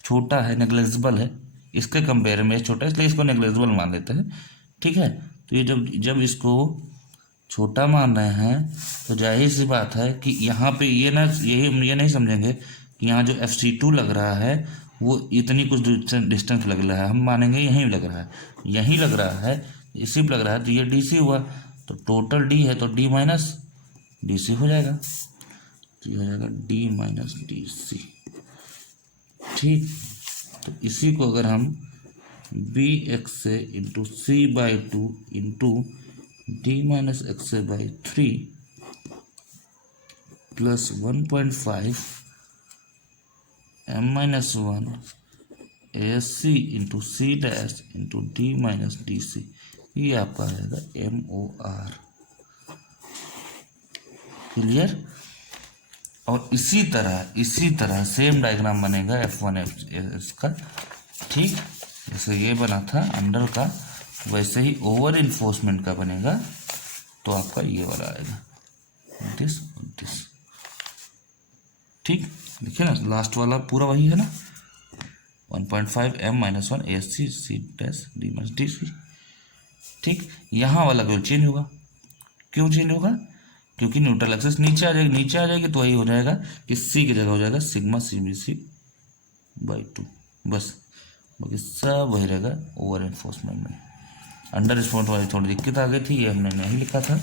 छोटा है, नेग्लेजिबल है, इसके कंपेयर में छोटा है, इसलिए इसको नेग्लेजिबल मान लेते हैं। ठीक है, तो ये जब इसको छोटा मान रहे हैं तो जाहिर सी बात है कि यहाँ पे ये नहीं समझेंगे कि यहाँ जो FC2 लग रहा है वो इतनी कुछ डिस्टेंस लग रहा है, हम मानेंगे यहीं लग रहा है, यहीं लग रहा है, इसी पे लग रहा है, तो ये DC हुआ, तो टोटल D है तो D माइनस DC हो जाएगा, तो ये हो जाएगा D माइनस DC। ठीक, तो इसी को अगर हम BX से into C/2 into D minus XA/3 plus 1.5 M-1 ASC into C dash into D minus DC, ये आपका रहेगा MOR। क्लियर। और इसी तरह सेम डायग्राम बनेगा F1 F का। ठीक, जैसे ये बना था अंडर का, वैसे ही ओवर इन्फोर्समेंट का बनेगा, तो आपका ये वाला आएगा, दिस और दिस। ठीक, देखिए ना लास्ट वाला पूरा वही है ना, 1.5 M-1 ASC C dash D minus DC। ठीक, यहाँ वाला केवल चेंज होगा। क्यों चेंज होगा? क्योंकि न्यूट्रल एक्सिस नीचे आ जाएगी तो वही हो जाएगा कि C की जगह हो जाएगा सिग्मा CBC/2, बस, बाकी सब वही रहेगा ओवर एनफोर्समेंट में। अंडर रिस्पॉन्स वाली थोड़ी दिक्कत आ गई थी, ये हमने नहीं लिखा था,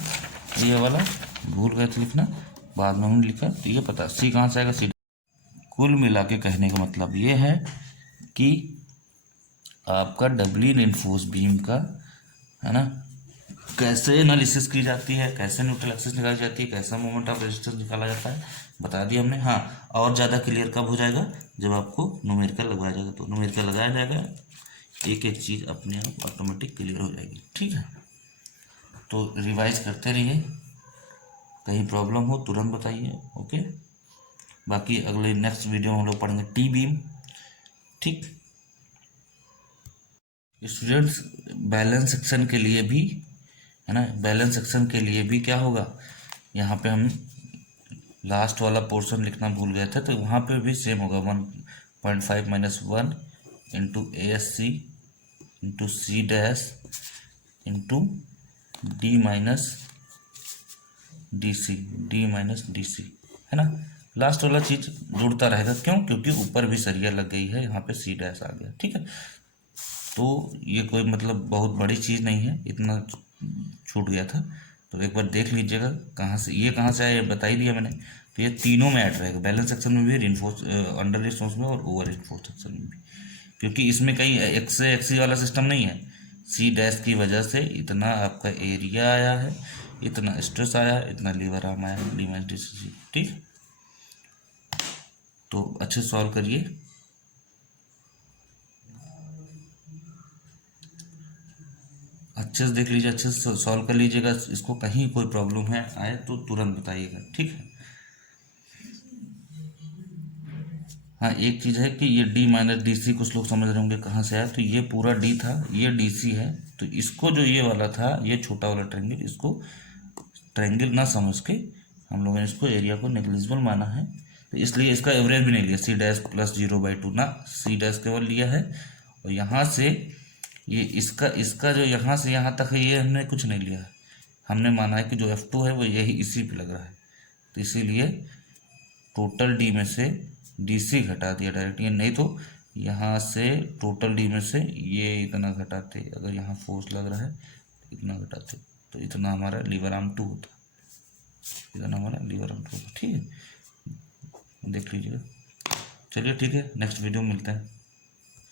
ये वाला भूल गए थे लिखना, बाद में हमने लिखा, तो ये पता C कहाँ से आएगा, C। कुल मिला के कहने का मतलब ये है कि आपका डबली इन्फोर्स बीम का, है ना, कैसे एनालिसिस की जाती है, कैसे न्यूट्रल एक्सिस निकाली जाती है, कैसा मोमेंट ऑफ रेजिस्टेंस निकाला जाता है, बता दिया हमने। हाँ, और ज़्यादा क्लियर कब हो जाएगा, जब आपको न्यूमेरिकल लगाया जाएगा, तो न्यूमेरिकल लगाया जाएगा, एक एक चीज़ अपने आप ऑटोमेटिक क्लियर हो जाएगी। ठीक है, तो रिवाइज करते रहिए, कहीं प्रॉब्लम हो तुरंत बताइए। ओके, बाकी अगले नेक्स्ट वीडियो में हम लोग पढ़ेंगे टी बीम। ठीक, स्टूडेंट्स बैलेंस सेक्शन के लिए भी, है ना, बैलेंस सेक्शन के लिए भी क्या होगा, यहाँ पे हम लास्ट वाला पोर्शन लिखना भूल गए थे, तो वहाँ पे भी सेम होगा, 1.5 minus 1 into ASC into C dash into D minus DC, है ना। लास्ट वाला चीज़ जुड़ता रहेगा, क्यों? क्योंकि ऊपर भी सरिया लग गई है, यहाँ पे C डैश आ गया। ठीक है, तो ये कोई मतलब बहुत बड़ी चीज़ नहीं है, इतना छूट गया था, तो एक बार देख लीजिएगा कहाँ से आया, ये बता ही दिया मैंने। तो ये तीनों में ऐड रहेगा, बैलेंस सेक्शन में भी, अंडर रिस्पॉन्स में और ओवर रिस्पॉन्स सेक्शन में भी, क्योंकि इसमें कहीं XA/XC वाला सिस्टम नहीं है। C डैश की वजह से इतना आपका एरिया आया है, इतना स्ट्रेस आया है, इतना लीवर आर्म आया है, D माइनस DC। ठीक, तो अच्छे सॉल्व करिए, अच्छे से देख लीजिए, अच्छे से सॉल्व कर लीजिएगा इसको, कहीं कोई प्रॉब्लम है आए तो तुरंत बताइएगा। ठीक है, हाँ, एक चीज़ है कि ये D माइनस DC कुछ लोग समझ रहे होंगे कहाँ से आया, तो ये पूरा D था, ये DC है, तो इसको जो ये वाला था, ये छोटा वाला ट्रायंगल, इसको ट्रायंगल ना समझ के हम लोगों ने इसको एरिया को नेग्लिजिबल माना है, तो इसलिए इसका एवरेज भी नहीं लिया, C डैश प्लस 0/2 ना, C डैश केवल लिया है, और यहाँ से ये इसका जो यहाँ से यहाँ तक है, ये हमने कुछ नहीं लिया है, हमने माना है कि जो F2 है वो यही इसी पे लग रहा है, तो इसीलिए टोटल D में से DC घटा दिया डायरेक्ट, ये नहीं तो यहाँ से टोटल D में से ये इतना घटाते, अगर यहाँ फोर्स लग रहा है इतना घटाते, तो इतना हमारा लीवर आर्म 2 होता, इतना हमारा लीवर आर्म 2 होता। ठीक है, देख लीजिएगा। चलिए ठीक है, नेक्स्ट वीडियो में मिलते हैं।